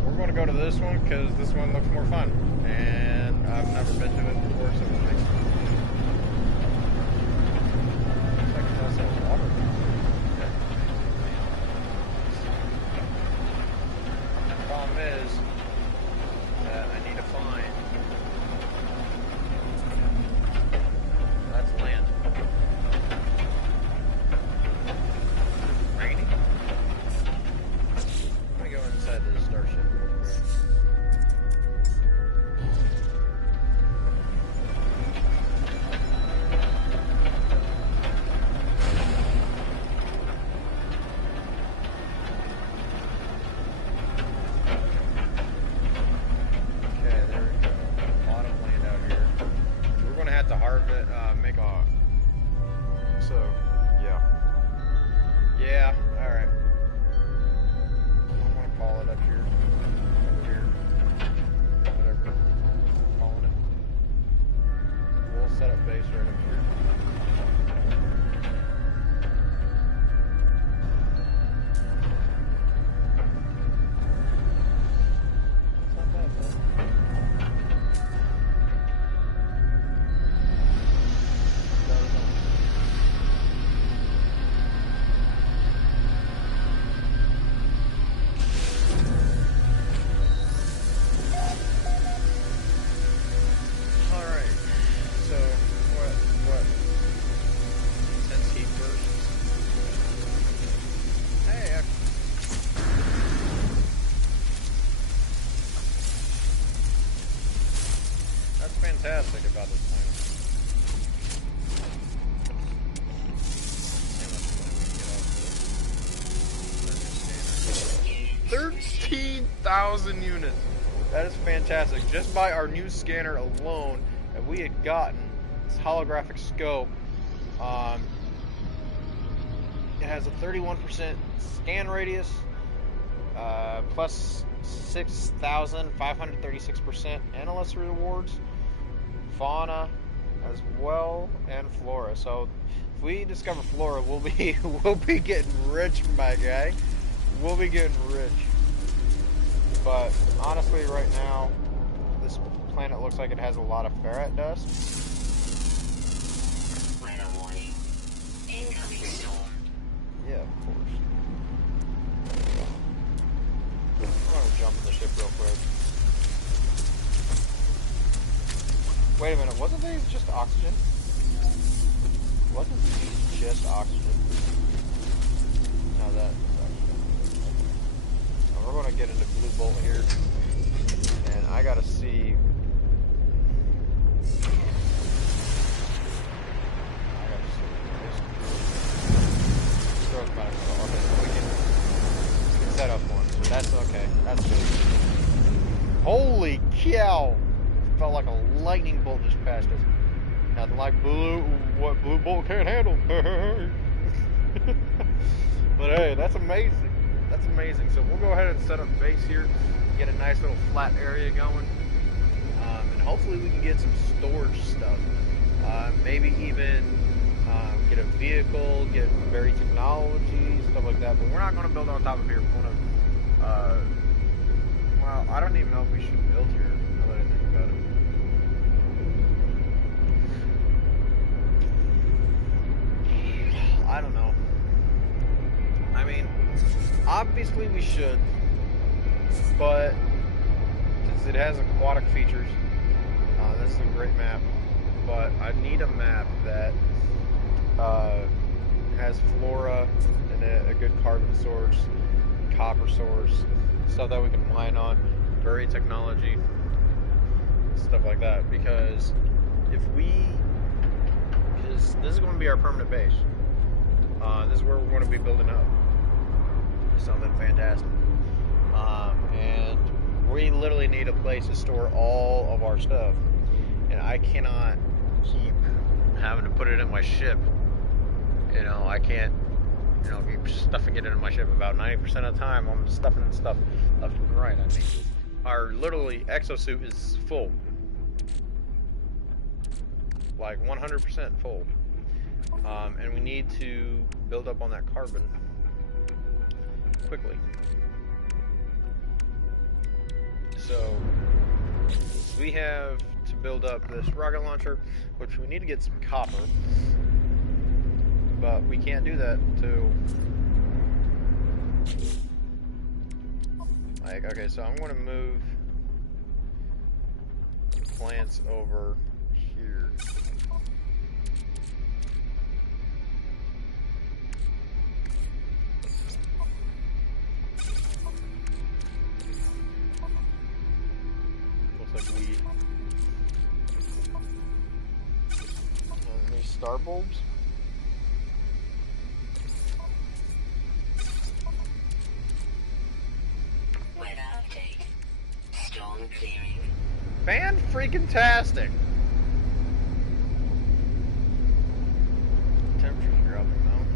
We're going to go to this one because this one looks more fun. And I've never been to it before, so it makes sense. Looks like it's also water. The problem is that I need to find. That's land. Raining? Let me go inside the starship real quick. Okay, there we go. A lot of land out here. We're gonna have to harvest, make a. So, yeah. Yeah, alright. I want to call it up here. Over here. Whatever. I'm calling it. We'll set up base right up here. It's not bad though. Alright, so what? Intense heat bursts. Hey, that's fantastic about this planet. 13,000 units. That is fantastic. Just by our new scanner alone that we had gotten, this holographic scope, it has a 31% scan radius, plus 6,536% analyst rewards, fauna as well, and flora. So if we discover flora, we'll be getting rich, my guy. We'll be getting rich. But honestly, right now, this planet looks like it has a lot of ferret dust. Weather warning. Incoming storm. Yeah, of course. I'm gonna jump in the ship real quick. Wait a minute, wasn't there just oxygen? Wasn't these just oxygen? No, that's oxygen. Now we're gonna get into Blue Bolt here, and I gotta see. Okay, so we can set up one. So that's okay. That's good. Holy cow! Felt like a lightning bolt just passed us. Nothing like what Blue Bolt can't handle. But hey, that's amazing. That's amazing. So we'll go ahead and set up base here, get a nice little flat area going, and hopefully we can get some storage stuff. Maybe even get a vehicle, get very technology, stuff like that. But we're not going to build on top of here. We're going to, well, I don't even know if we should build here, now that I think about it. I don't know. I mean, obviously we should, but to because it has aquatic features. This is a great map, but I need a map that has flora and a good carbon source, copper source, stuff that we can mine on, bury technology, stuff like that. Because this is going to be our permanent base. This is where we're going to be building up something fantastic. And we literally need a place to store all of our stuff. And I cannot keep having to put it in my ship. You know, I can't, keep stuffing it in my ship. About 90% of the time, I'm stuffing stuff left and right. I mean, our literally exosuit is full. Like 100% full. And we need to build up on that carbon quickly. So we have to build up this rocket launcher, which we need to get some copper, but we can't do that till okay, so I'm going to move plants over here. Looks like weed. And these star bulbs. Weather update. Storm clearing. Fan-freaking-tastic! Temperature's dropping though.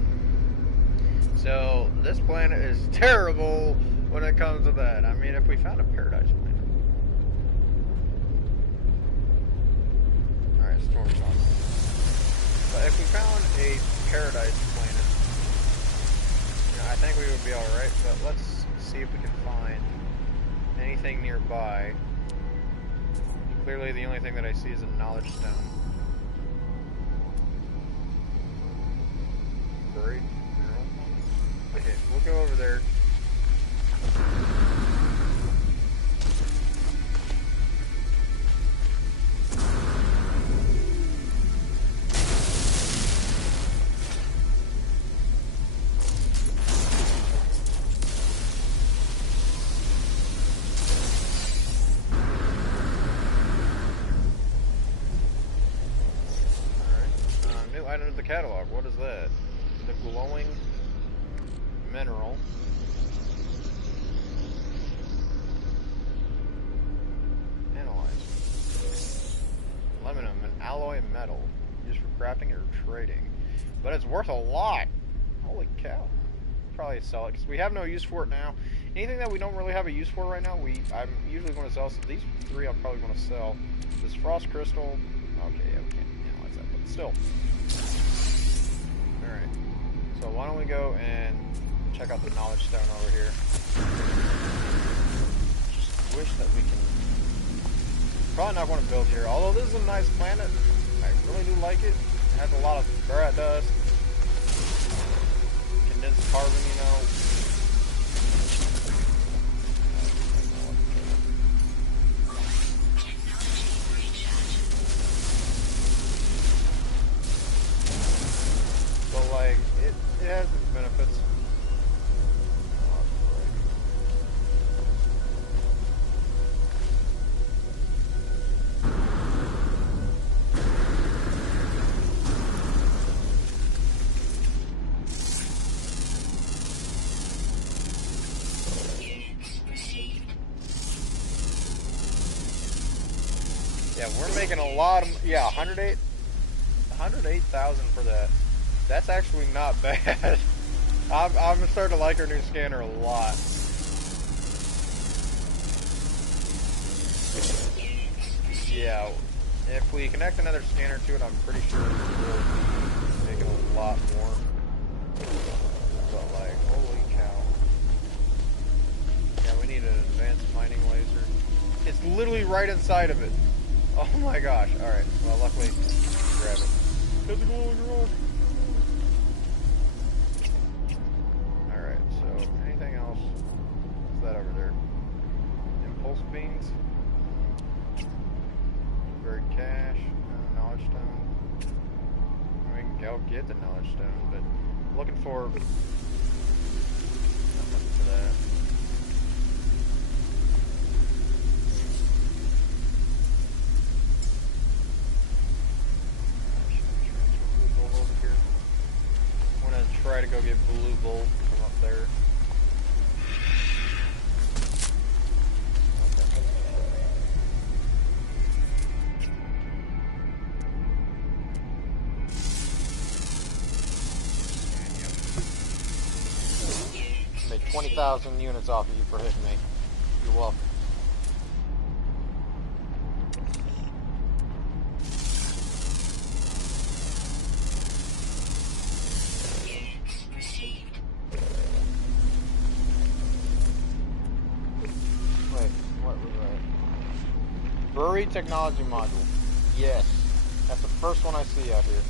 So, this planet is terrible when it comes to that. I mean, if we found a paradise planet. Alright, storm's on. But if we found a paradise planet, I think we would be alright, but let's see if we can find anything nearby. Clearly the only thing that I see is a knowledge stone. Buried mineral. Okay, we'll go over there. Item of the catalog. What is that? The glowing mineral. Analyze. Aluminum, an alloy metal used for crafting or trading, but it's worth a lot. Holy cow! Probably sell it because we have no use for it now. Anything that we don't really have a use for right now, I'm usually going to sell. So these three, I'm probably going to sell. This frost crystal. Okay, yeah, we can't analyze that, but still. Alright, so why don't we go and check out the knowledge stone over here. Just wish that we can... Probably not going to build here, although this is a nice planet. I really do like it. It has a lot of barite dust, condensed carbon, you know. Like, it has its benefits. Yeah, we're making a lot of, yeah, 108,000 for that. That's actually not bad. I'm starting to like our new scanner a lot. Yeah, if we connect another scanner to it, I'm pretty sure we'll be making a lot more. But like, holy cow. Yeah, we need an advanced mining laser. It's literally right inside of it. Oh my gosh. Alright, well luckily, grab it. How's it going, garage? Alright, so anything else? What's that over there? Impulse beams? I'll get the knowledge stone, but I'm looking for nothing for that. Blue Bull over here. I'm gonna try to go get Blue Bull from up there. Made 20,000 units off of you for hitting me. You're welcome. Wait, what was that? Brewery technology module. Yes. That's the first one I see out here.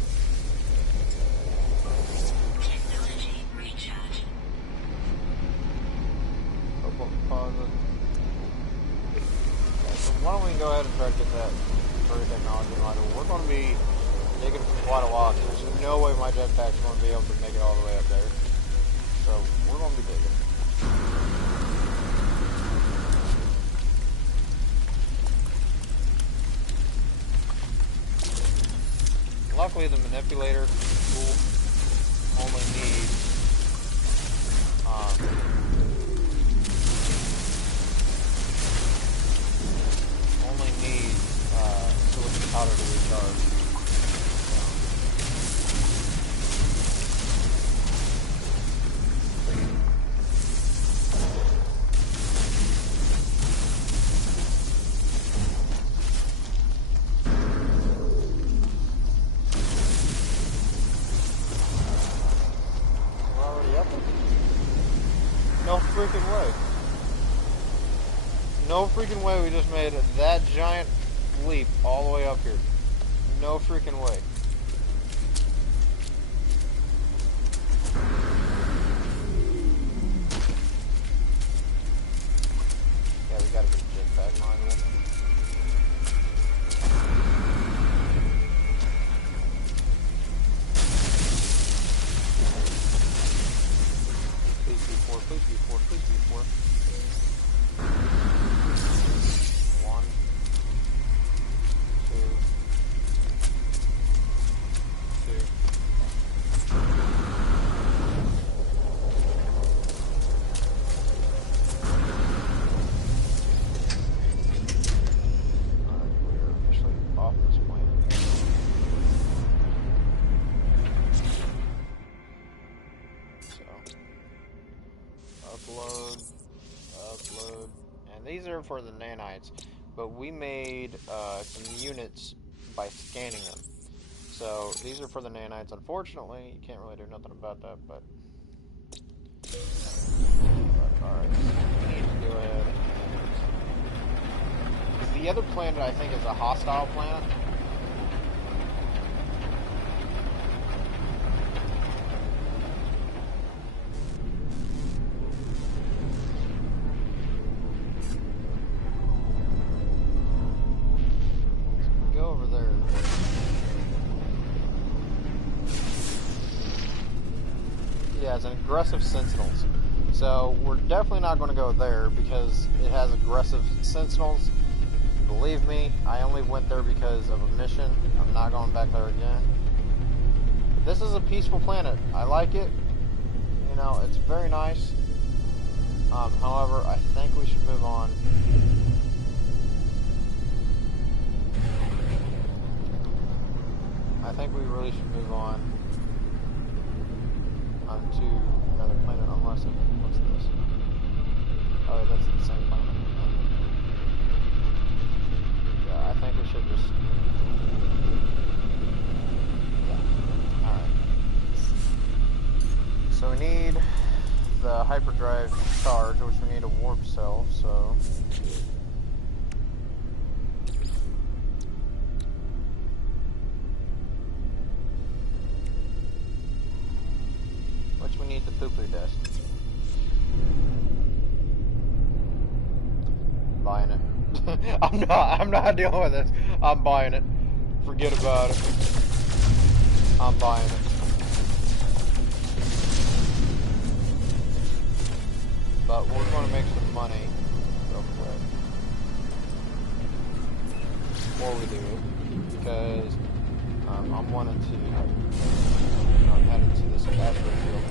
Pause it. Okay, so why don't we go ahead and try to get that brewery technology module? We're going to be digging for quite a while, so there's no way my jetpack's going to be able to make it all the way up there. So we're going to be digging. Luckily, the manipulator tool only needs silicon powder to recharge. We're already up there? No freaking way. No freaking way we just made that giant leap all the way up here. No freaking way. Yeah, we gotta get a jetpack module. Please be 4, please be 4, please be 4. Upload, and these are for the nanites, but we made some units by scanning them. So these are for the nanites. Unfortunately, you can't really do nothing about that, but alright, we need to go ahead. The other planet, I think, is a hostile planet. Has an aggressive sentinels, so we're definitely not going to go there because it has aggressive sentinels. Believe me, I only went there because of a mission. I'm not going back there again. This is a peaceful planet. I like it. You know, it's very nice. However, I think we should move on. I think we really should move on to another planet, unless it, what's this? Oh, that's the same planet. Yeah, I think we should just, yeah, alright. So we need the hyperdrive charge, which we need a warp cell, so we need the poo-poo dust. Buying it. I'm not dealing with this. I'm buying it. Forget about it. I'm buying it. But we're going to make some money real quick before we do it, because I'm wanting to, I'm headed to this cash field.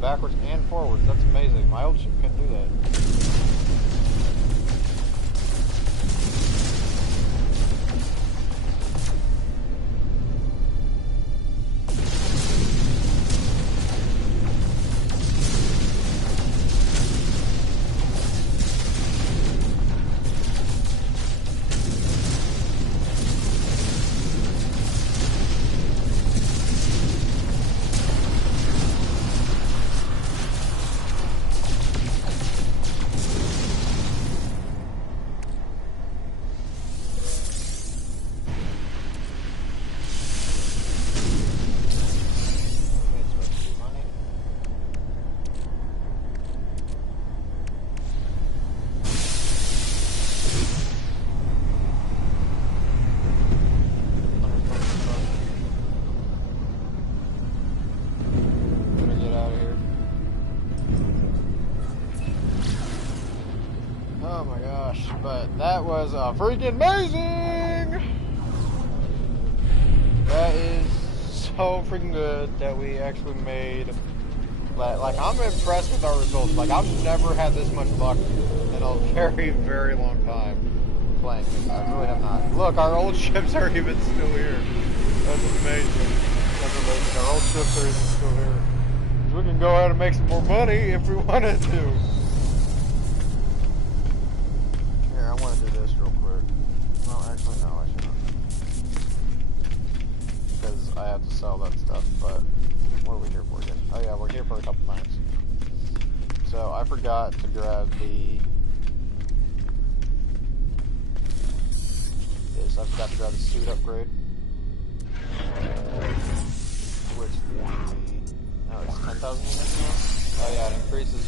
Backwards and forwards. That's amazing. My old ship can't do that. But that was freaking amazing! That is so freaking good that we actually made. Like, I'm impressed with our results. Like, I've never had this much luck in a very, very long time playing. I really have not. Look, our old ships are even still here. That's amazing. That's amazing. Our old ships are even still here. We can go ahead and make some more money if we wanted to. I want to do this real quick. Well, actually, no, I shouldn't. Because I have to sell that stuff, but what are we here for again? Oh yeah, we're here for a couple things. So, I forgot to grab I forgot to grab the suit upgrade. Which it's 10,000 units now? Oh yeah, it increases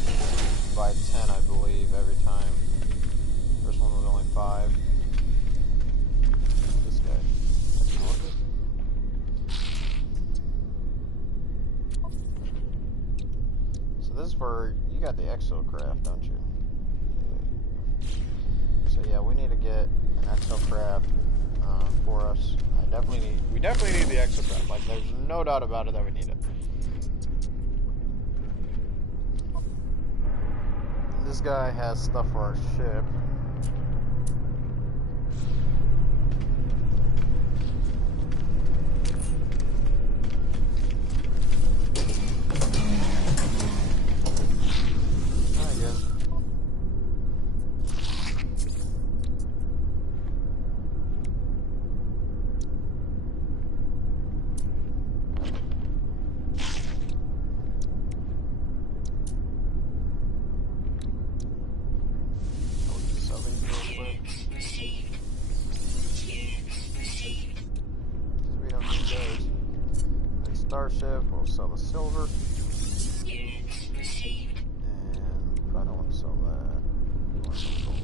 by 10, I believe, every time. First one was only 5. This guy. So this is for, you got the exocraft, don't you? Yeah. So yeah, we need to get an exocraft for us. We definitely need the exocraft. Like, there's no doubt about it that we need it. This guy has stuff for our ship. Starship, we'll sell the silver. And I don't want to sell that. We want some gold.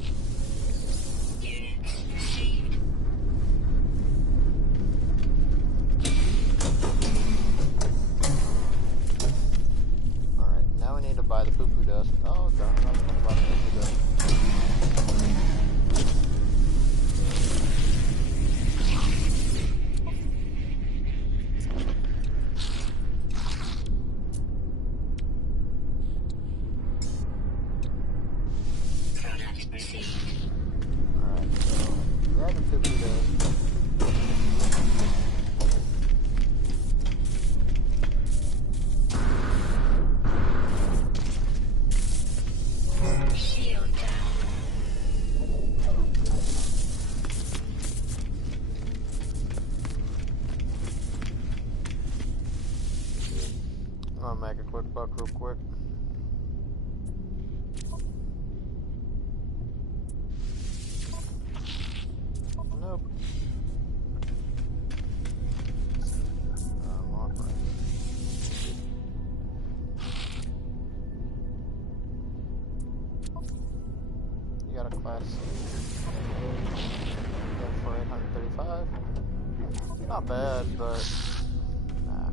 buck real quick. Nope. Offering. You got a class for 835. Not bad, but nah.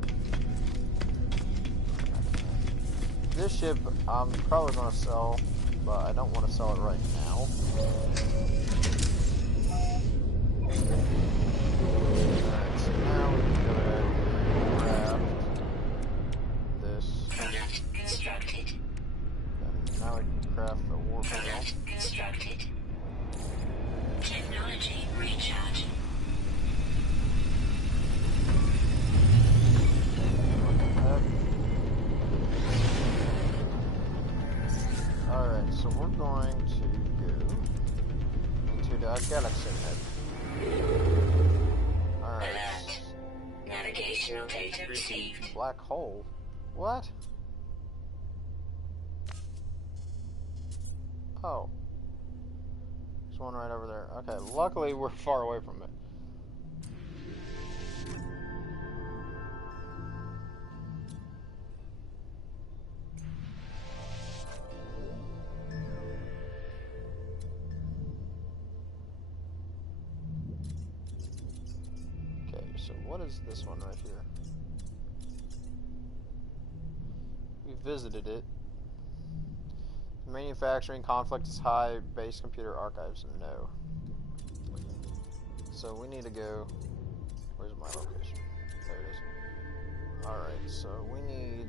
This ship I'm probably gonna sell, but I don't want to sell it right now. Alright, so now we can go ahead and craft this. Product constructed. And now we can craft the warp wheel. Product constructed. Technology recharge. Alright, so we're going to go into the galaxy head. Alright. Alert. Navigational data received. Black hole? What? Oh. There's one right over there. Okay, luckily we're far away from it. Okay, so what is this one right here? We visited it. Manufacturing conflict is high. Base computer archives, no. So we need to go. Where's my location? There it is. Alright, so we need.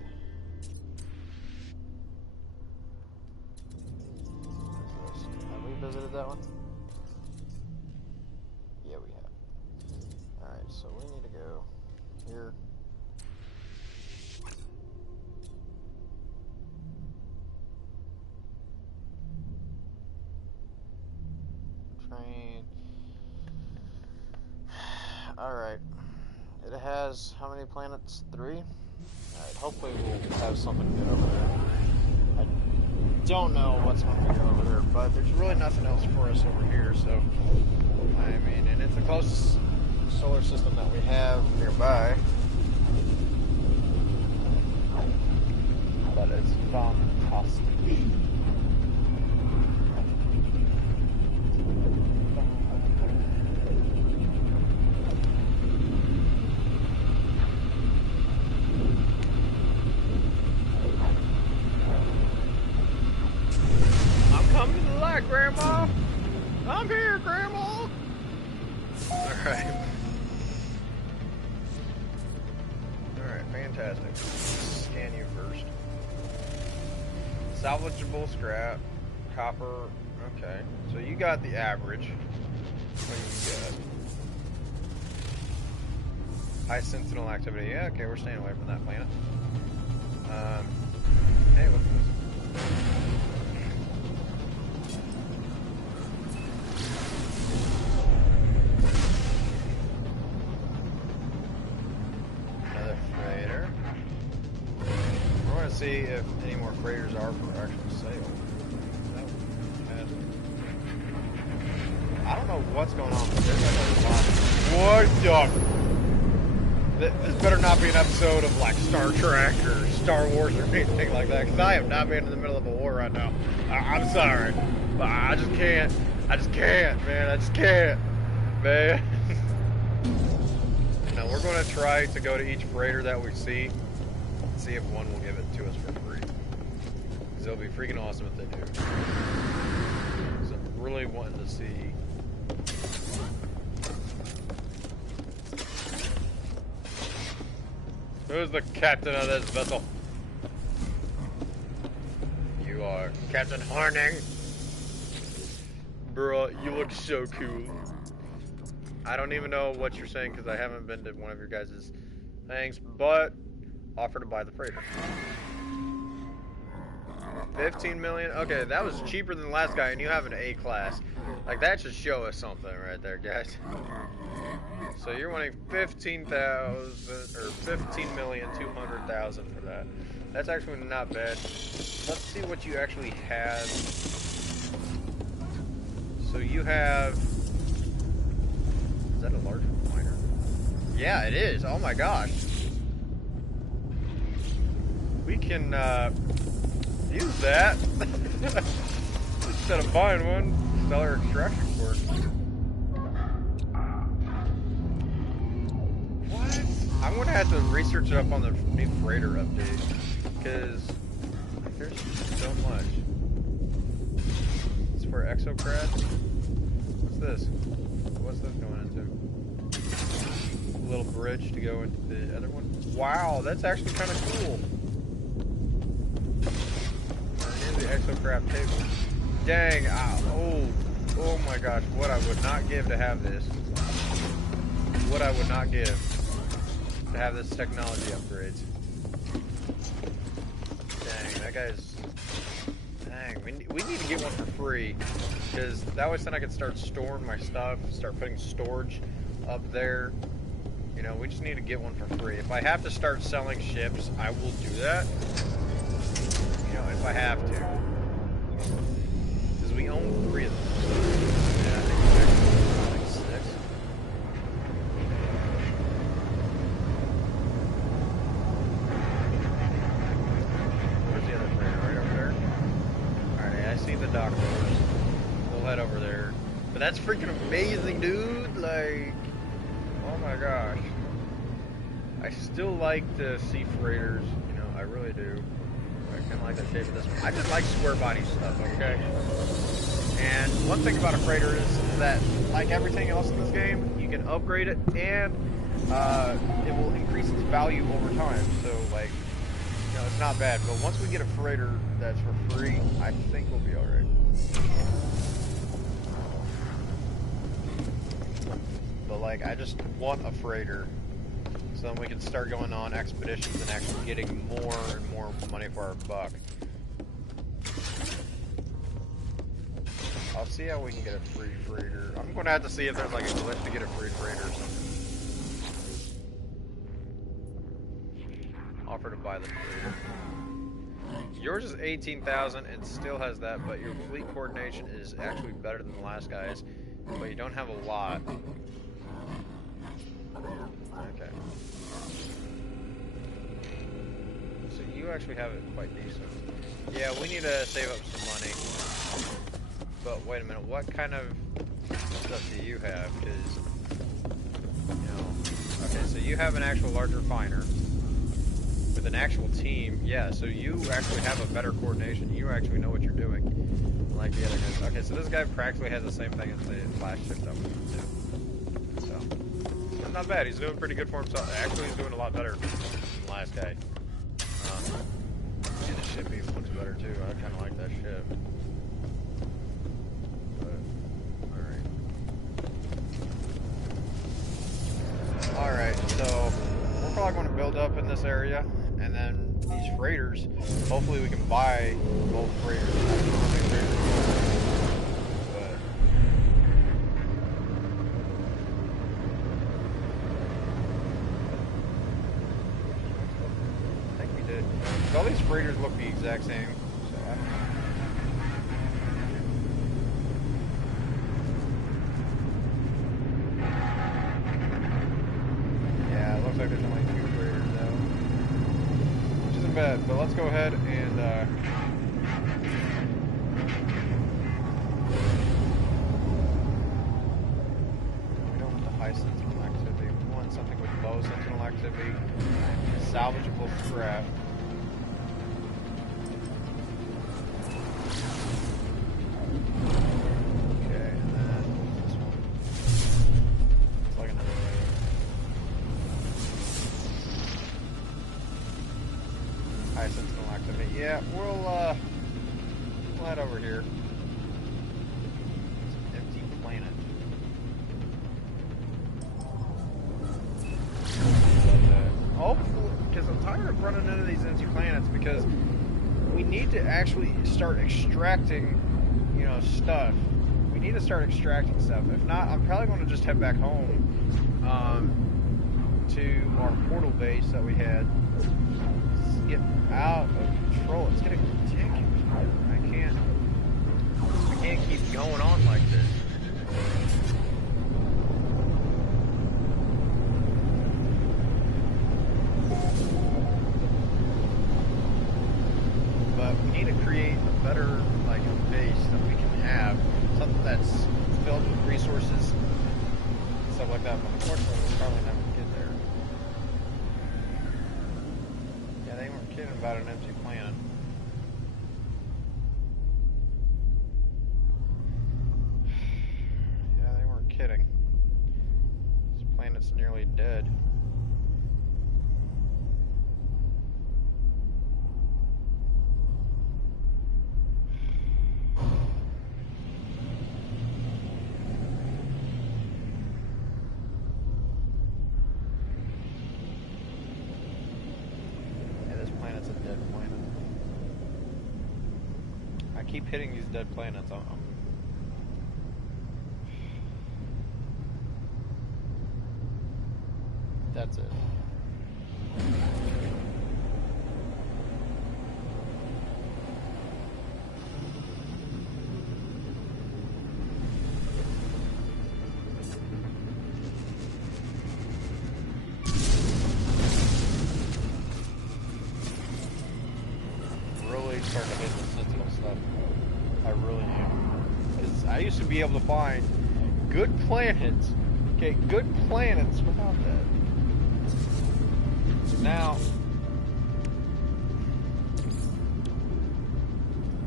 Have we visited that one? Yeah, we have. Alright, so we need to go here. Train. Alright. It has how many planets? 3? Alright, hopefully we'll have something good over there. I don't know what's going to be over there, but there's really nothing else for us over here, so I mean, and it's the closest solar system that we have nearby. But it's fantastic. Grandma! I'm here, Grandma! Alright. Alright, fantastic. Scan you first. Salvageable scrap. Copper. Okay. So you got the average. What do you got? High sentinel activity. Yeah, okay, we're staying away from that planet. Hey, look at this. See if any more freighters are for actual sale. I don't know what's going on, but there's like a lot. What the? This better not be an episode of like Star Trek or Star Wars or anything like that, because I have not been in the middle of a war right now. I'm sorry, but I just can't. I just can't, man. I just can't, man. Now we're going to try to go to each freighter that we see. See if one will give it to us for free. Because it'll be freaking awesome if they do. So I'm really wanting to see. Who's the captain of this vessel? You are Captain Horning. Bruh, you look so cool. I don't even know what you're saying because I haven't been to one of your guys' things, but offer to buy the freighter. 15 million? Okay, that was cheaper than the last guy, and you have an A class. Like, that should show us something right there, guys. So you're wanting 15,000 or 15,200,000 for that. That's actually not bad. Let's see what you actually have. So you have... Is that a large refiner? Yeah, it is. Oh my gosh. We can use that instead of buying one. Stellar extraction core. What? I'm gonna have to research it up on the new freighter update because there's so much. It's for exocrats. What's this? What's this going into? A little bridge to go into the other one. Wow, that's actually kind of cool. Here's the exocrat table. Dang! Oh my gosh! What I would not give to have this. What I would not give to have this technology upgrades. Dang, that guy's... Dang, we need to get one for free. Because that way then I can start storing my stuff, start putting storage up there. You know, we just need to get one for free. If I have to start selling ships, I will do that. You know, if I have to. Because we own 3 of them. Yeah, I think we actually own like 6. Where's the other freighter? Right over there? Alright, I see the dock doors. We'll head over there. But that's freaking amazing, dude! Like... Oh my gosh. I still like the sea freighters, you know, I really do. I kind of like the shape of this one. I just like square body stuff, okay? And one thing about a freighter is that, like everything else in this game, you can upgrade it and it will increase its value over time. So, like, you know, it's not bad. But once we get a freighter that's for free, I think we'll be alright. But, like, I just want a freighter so then we can start going on expeditions and actually getting more and more money for our buck. I'll see how we can get a free freighter. I'm going to have to see if there's like a glitch to get a free freighter or something. Offer to buy the freighter. Yours is 18,000 and still has that, but your fleet coordination is actually better than the last guy's, but you don't have a lot. Okay. So you actually have it quite decent. Yeah, we need to save up some money. But wait a minute, what kind of stuff do you have? Because, you know... Okay, so you have an actual large refiner with an actual team. Yeah, so you actually have a better coordination. You actually know what you're doing. Like the other guys. Okay, so this guy practically has the same thing as the last ship that we did. So... Not bad, he's doing pretty good for himself. Actually, he's doing a lot better than the last guy. And the ship even looks better too. I kind of like that ship. But, alright, so we're probably going to build up in this area, and then these freighters, hopefully we can buy both freighters. I don't know how many freighters we have. All these freighters look the exact same, so I don't know. Yeah, it looks like there's only 2 freighters now, which isn't bad, but let's go ahead and we don't want the high sentinel activity, we want something with low sentinel activity, salvageable scrap. Yeah, we'll head over here. It's an empty planet. Hopefully, because I'm tired of running into these empty planets, because we need to actually start extracting, you know, stuff. We need to start extracting stuff. If not, I'm probably going to just head back home to our portal base that we had. get out of control. It's getting ridiculous. I can't keep going on like this. But we need to create a better like base that we can have, something that's filled with resources, stuff like that. But unfortunately, we'll probably never get there. Yeah, they weren't kidding about an empty planet. Yeah, they weren't kidding. This planet's nearly dead. Keep hitting these dead planets. That's it. Really starting to hit the sentinel stuff. I really am. Because I used to be able to find good planets, okay, good planets without that. Now,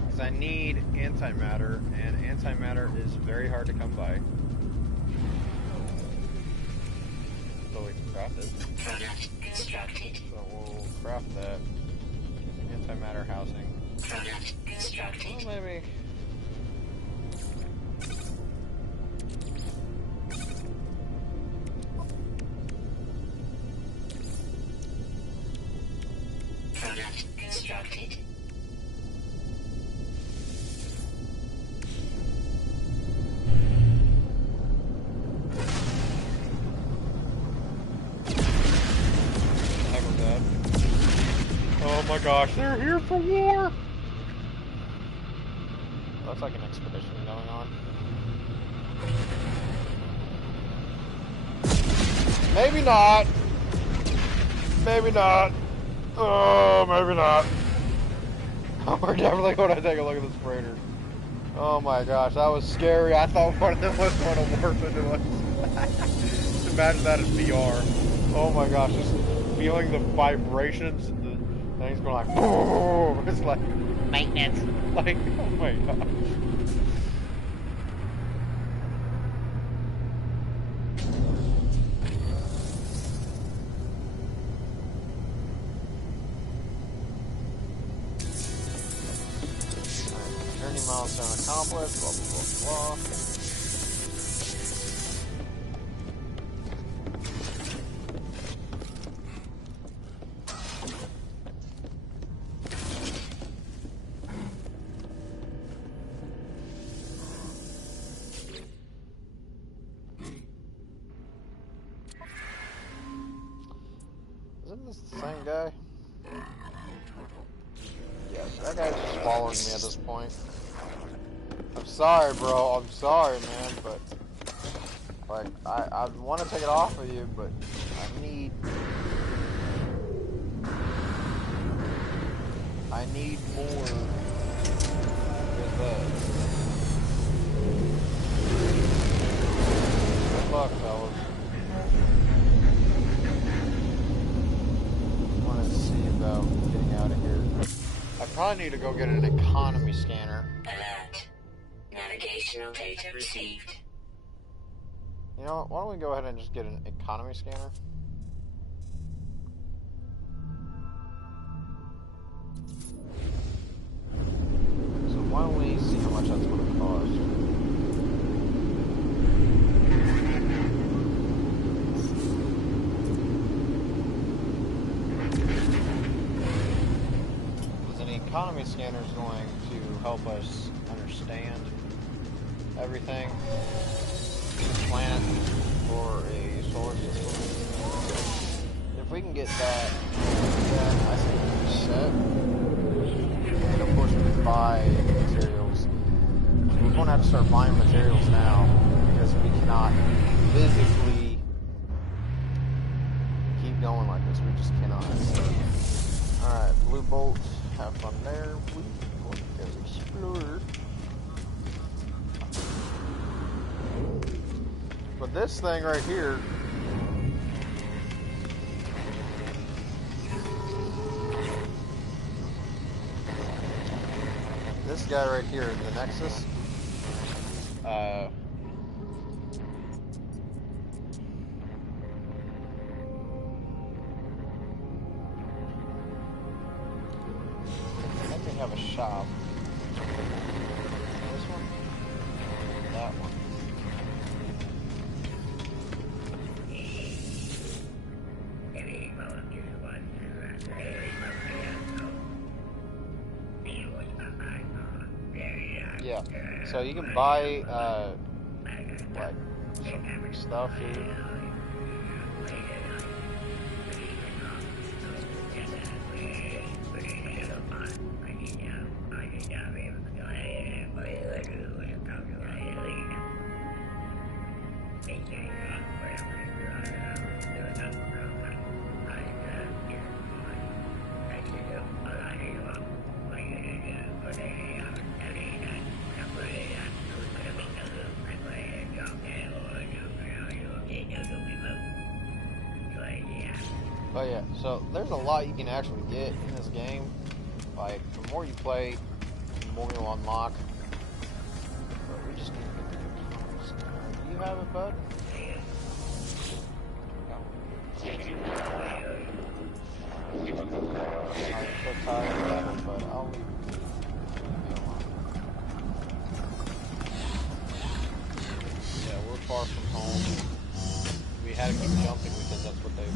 because I need antimatter, and antimatter is very hard to come by. So we can craft it. Product constructed. So we'll craft that. Antimatter housing. Product constructed. Well, maybe. Product constructed. Heck was that? Oh my gosh, they're here for war! Looks like an expedition going on. Maybe not. Maybe not. Oh, maybe not. We're definitely going to take a look at this freighter. Oh my gosh, that was scary. I thought one of them was going to warp into us. Just imagine that in VR. Oh my gosh, just feeling the vibrations. The thing's going like, boom. It's like maintenance. Like, oh my gosh. Milestone accomplished, blah, blah, blah, blah. Isn't this the same guy? Yes, that guy's just following me at this point. I'm sorry, bro. I'm sorry, man, but like I want to take it off of you, but I need more with that. Good luck, fellas. I want to see about getting out of here. I probably need to go get an economy scanner. Alert. Navigational data received. You know what? Why don't we go ahead and just get an economy scanner? So why don't we see how much that's going to cost? Because an economy scanner is going to help us understand everything. Planet or a solar system. If we can get that, then I think we set. And of course we can buy materials. We're going to have to start buying materials now because we cannot physically keep going like this. We just cannot. Alright, blue bolt. Have fun there. We will go explore. But this thing right here, this guy right here, the Nexus, have a shop. This one? That one. Yeah, so you can buy, like, some stuff here. But yeah, so there's a lot you can actually get in this game. Like, the more you play, the more you'll unlock. But we just need to get the components. Do you have it, bud? I'm so tired of that, but I'll leave it alone. Yeah, we're far from home. We had to keep jumping because that's what they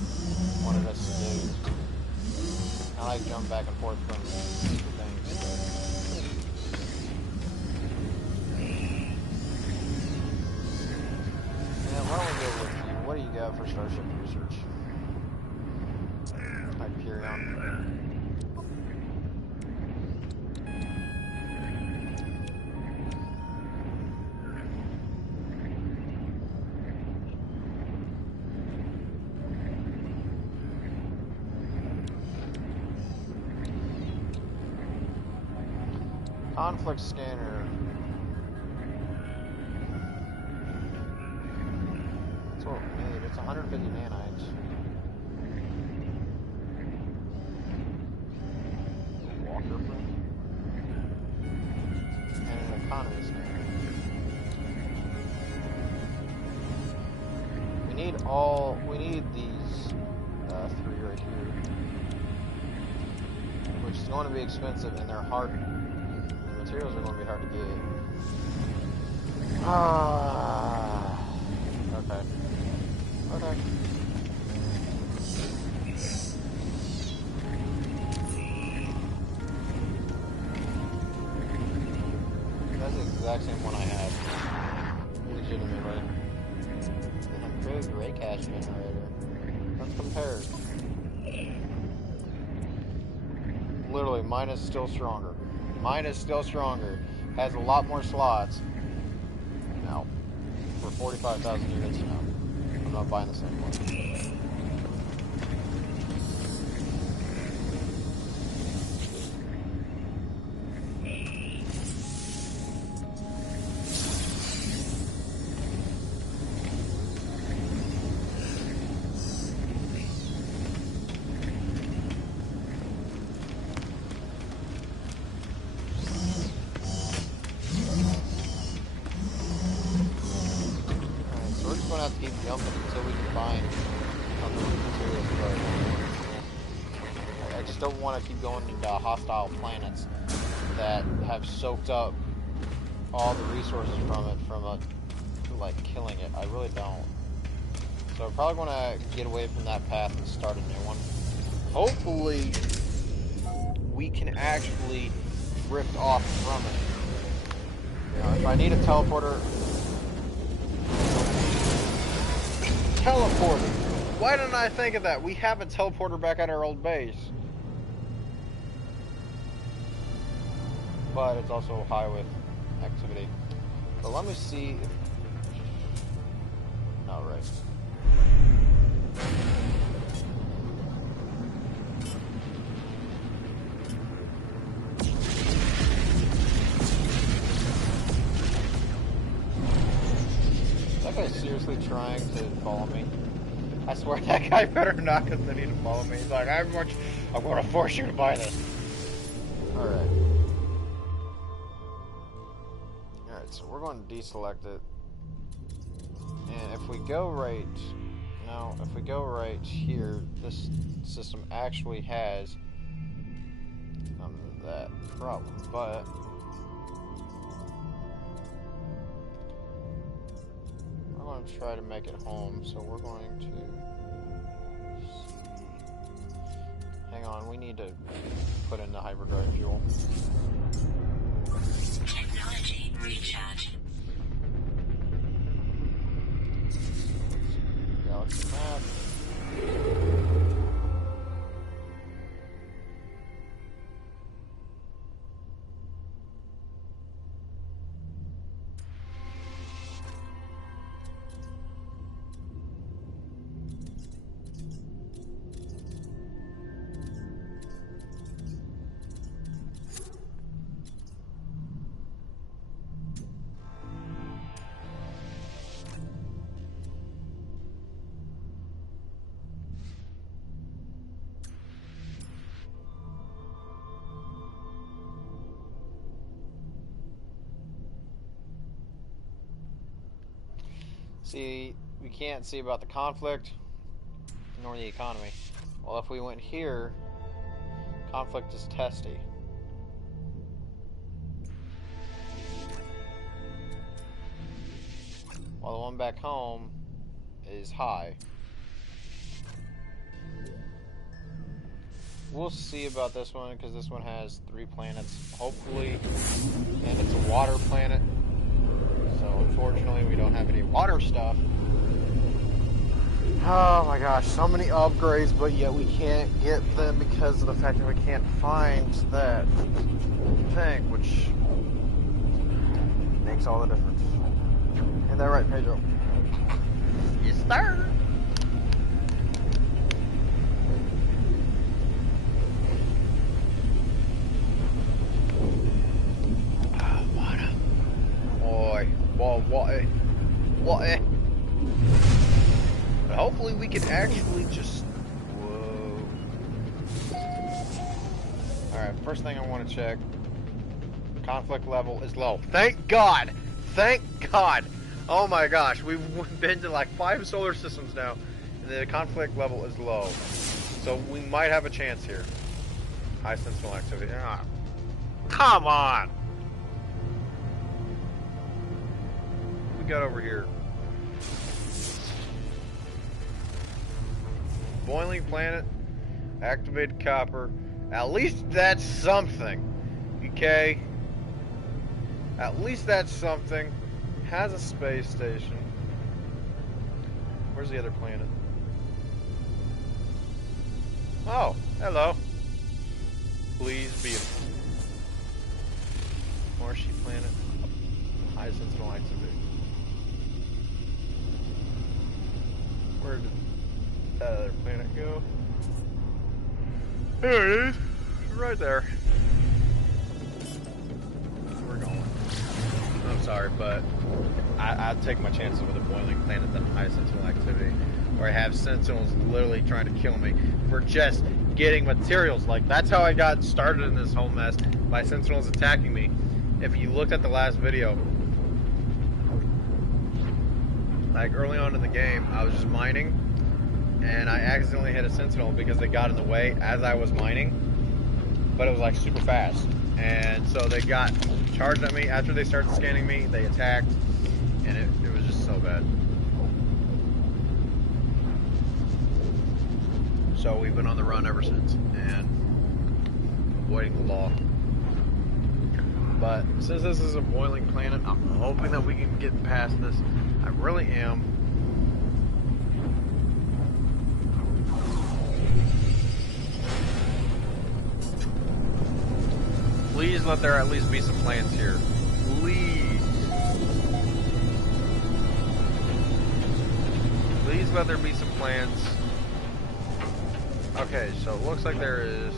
wanted us to do. I like jump back and forth from things. Yeah, why don't we go with you? What do you got for Starship Research? Hyperion. Conflict scanner. That's what we need. It's 150 nanites. Walker print. And an economy scanner. We need these three right here. Which is going to be expensive and they're hard. Materials are going to be hard to get. Okay. Okay. That's the exact same one I have. Legitimately. An improved ray cache generator. Let's compare. Literally, mine is still stronger. Mine is still stronger. Has a lot more slots. Now, for 45,000 units now. I'm not buying the same one. Keep jumping until we can find other materials. But I just don't want to keep going into hostile planets that have soaked up all the resources from it, like killing it. I really don't. So I'm probably going to get away from that path and start a new one. Hopefully, we can actually drift off from it. You know, if I need a teleporter. Teleporter. Why didn't I think of that? We have a teleporter back at our old base. but it's also high with activity. So let me see if... Oh, right. Is that guy seriously trying to follow me? I swear that guy better not continue to follow me. He's like, I'm going to force you to buy this. Alright. Alright, so we're going to deselect it. And if we go right... No, if we go right here, this system actually has that problem, but... we're going to try to make it home, so we're going to... Hang on, we need to put in the hyperdrive fuel. Technology recharge. Galaxy map. See, we can't see about the conflict nor the economy. Well, if we went here, conflict is testy. While the one back home is high. We'll see about this one because this one has 3 planets, hopefully, and it's a water planet. So unfortunately we don't have any water stuff. Oh my gosh, so many upgrades, but yet we can't get them because of the fact that we can't find that thing, which makes all the difference. Ain't that right, Pedro? Yes, sir. What? But hopefully we can actually just... Whoa. Alright, first thing I want to check. Conflict level is low. Thank God! Thank God! Oh my gosh, we've been to like 5 solar systems now, and the conflict level is low. So we might have a chance here. High sentinel activity. Ah, come on! Got over here. Boiling planet, activated copper. At least that's something. Okay? At least that's something. Has a space station. Where's the other planet? Oh, hello. Please be a marshy planet. High sentinel activity. Where did that other planet go? There it is. Right there. We're going. I'm sorry, but I'd take my chances with a boiling planet than high sentinel activity. Where I have sentinels literally trying to kill me for just getting materials. Like, that's how I got started in this whole mess. By sentinels attacking me. If you looked at the last video, like early on in the game, I was just mining, and I accidentally hit a sentinel because they got in the way as I was mining, but it was like super fast, and so they got charged at me. After they started scanning me, they attacked, and it was just so bad. So we've been on the run ever since, and avoiding the law. But since this is a boiling planet, I'm hoping that we can get past this. I really am. Please let there at least be some plants here. Please. Please let there be some plants. Okay, so it looks like there is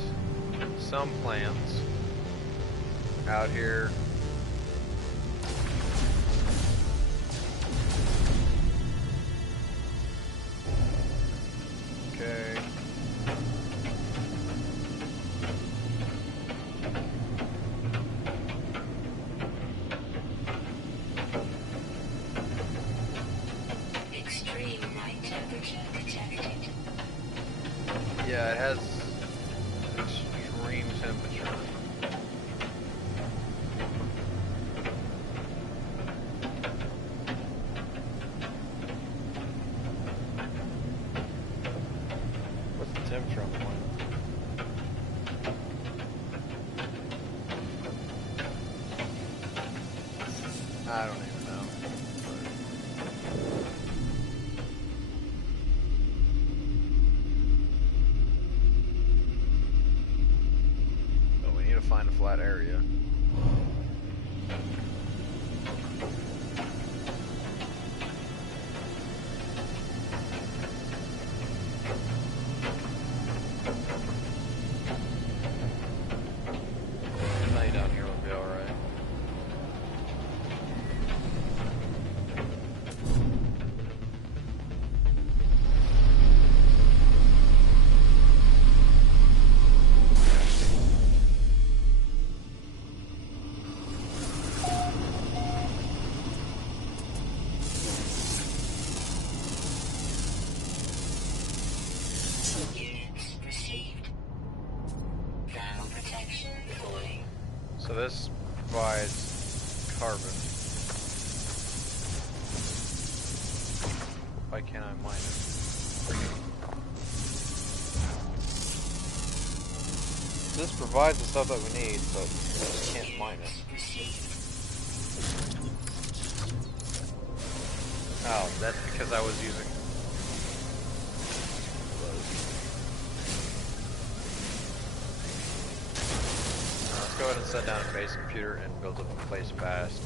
some plants out here. Okay. Extreme night temperature detected. Yeah, it has extreme temperature. What's the temperature on the planet? I don't even know. But we need to find a flat area. Lay down here will be alright. Units received. Thermal protection falling. So this provides carbon. Why can't I mine it? This provides the stuff that we need, but we just can't mine it. Oh, that's because I was using let's go ahead and set down a base computer and build up a place fast.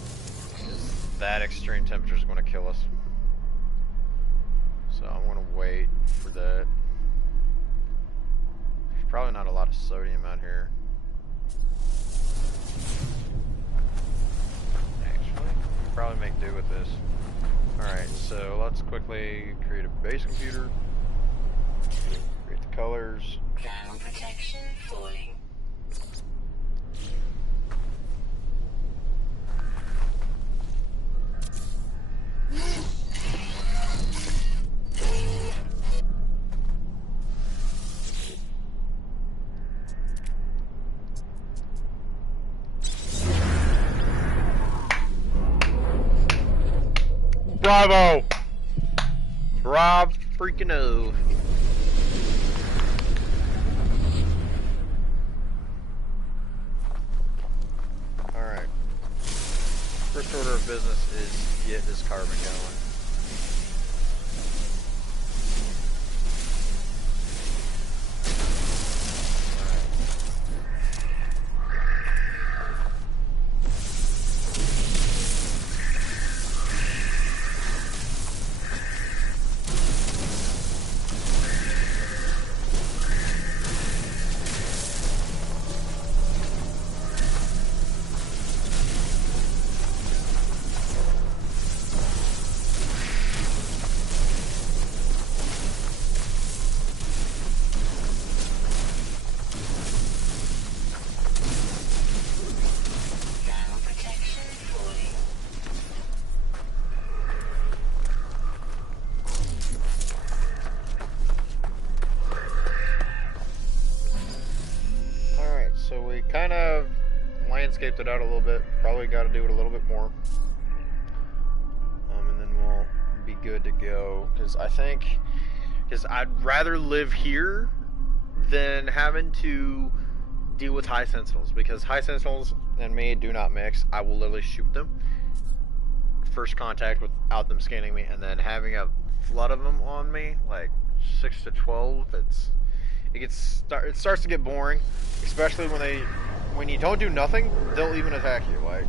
That extreme temperature is going to kill us. So I'm going to wait for that. There's probably not a lot of sodium out here. Actually, we'll probably make do with this. Alright, so let's quickly create a base computer. Create the colors. Thermal protection falling. Bravo! Bravo freaking oh. Alright. First order of business is get this carbon going. So we kind of landscaped it out a little bit. Probably got to do it a little bit more. And then we'll be good to go. Because I'd rather live here than having to deal with high sentinels. Because high sentinels and me do not mix. I will literally shoot them. First contact without them scanning me. And then having a flood of them on me, like 6 to 12, it starts to get boring, especially when you don't do nothing, they'll even attack you. Like,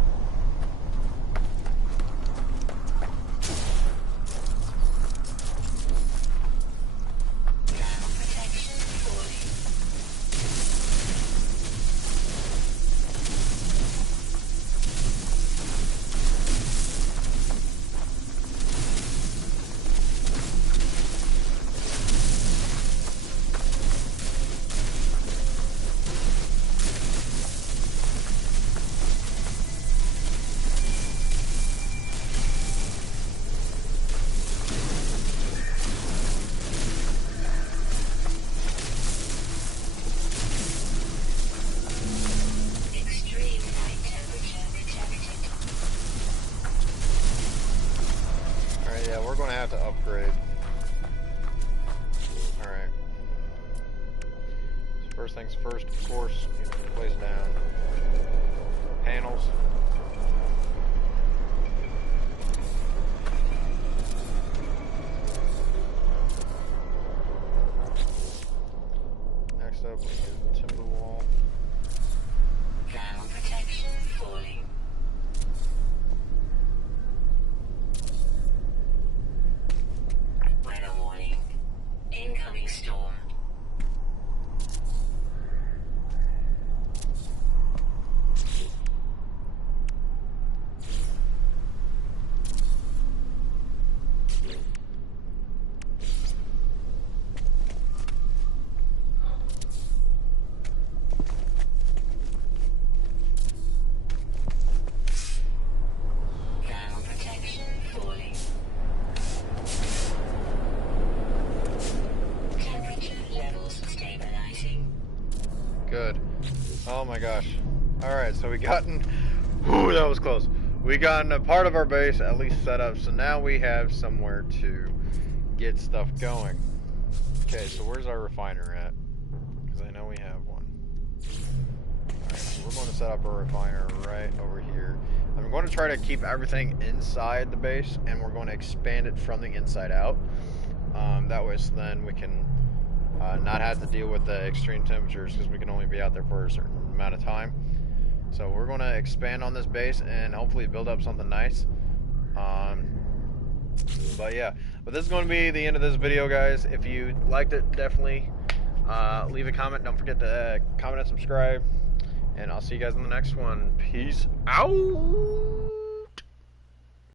we're going to have to upgrade. Alright. So first things first, of course, you know, place down panels. Next up, we get the timber wall. Ground protection falling. Weather warning. Incoming storm. Ground protection falling. Temperature levels stabilizing. Good. Oh my gosh. Alright, so we gotten... Whew, that was close. We gotten a part of our base at least set up, so now we have somewhere to get stuff going. Okay, so where's our refiner at? Because I know we have one. Alright, so we're going to set up a refiner right over here. I'm going to try to keep everything inside the base, and we're going to expand it from the inside out. That way, so then we can not have to deal with the extreme temperatures, because we can only be out there for a certain amount of time. So we're going to expand on this base and hopefully build up something nice. But yeah, but this is going to be the end of this video, guys. If you liked it, definitely leave a comment. Don't forget to comment and subscribe. And I'll see you guys in the next one. Peace out.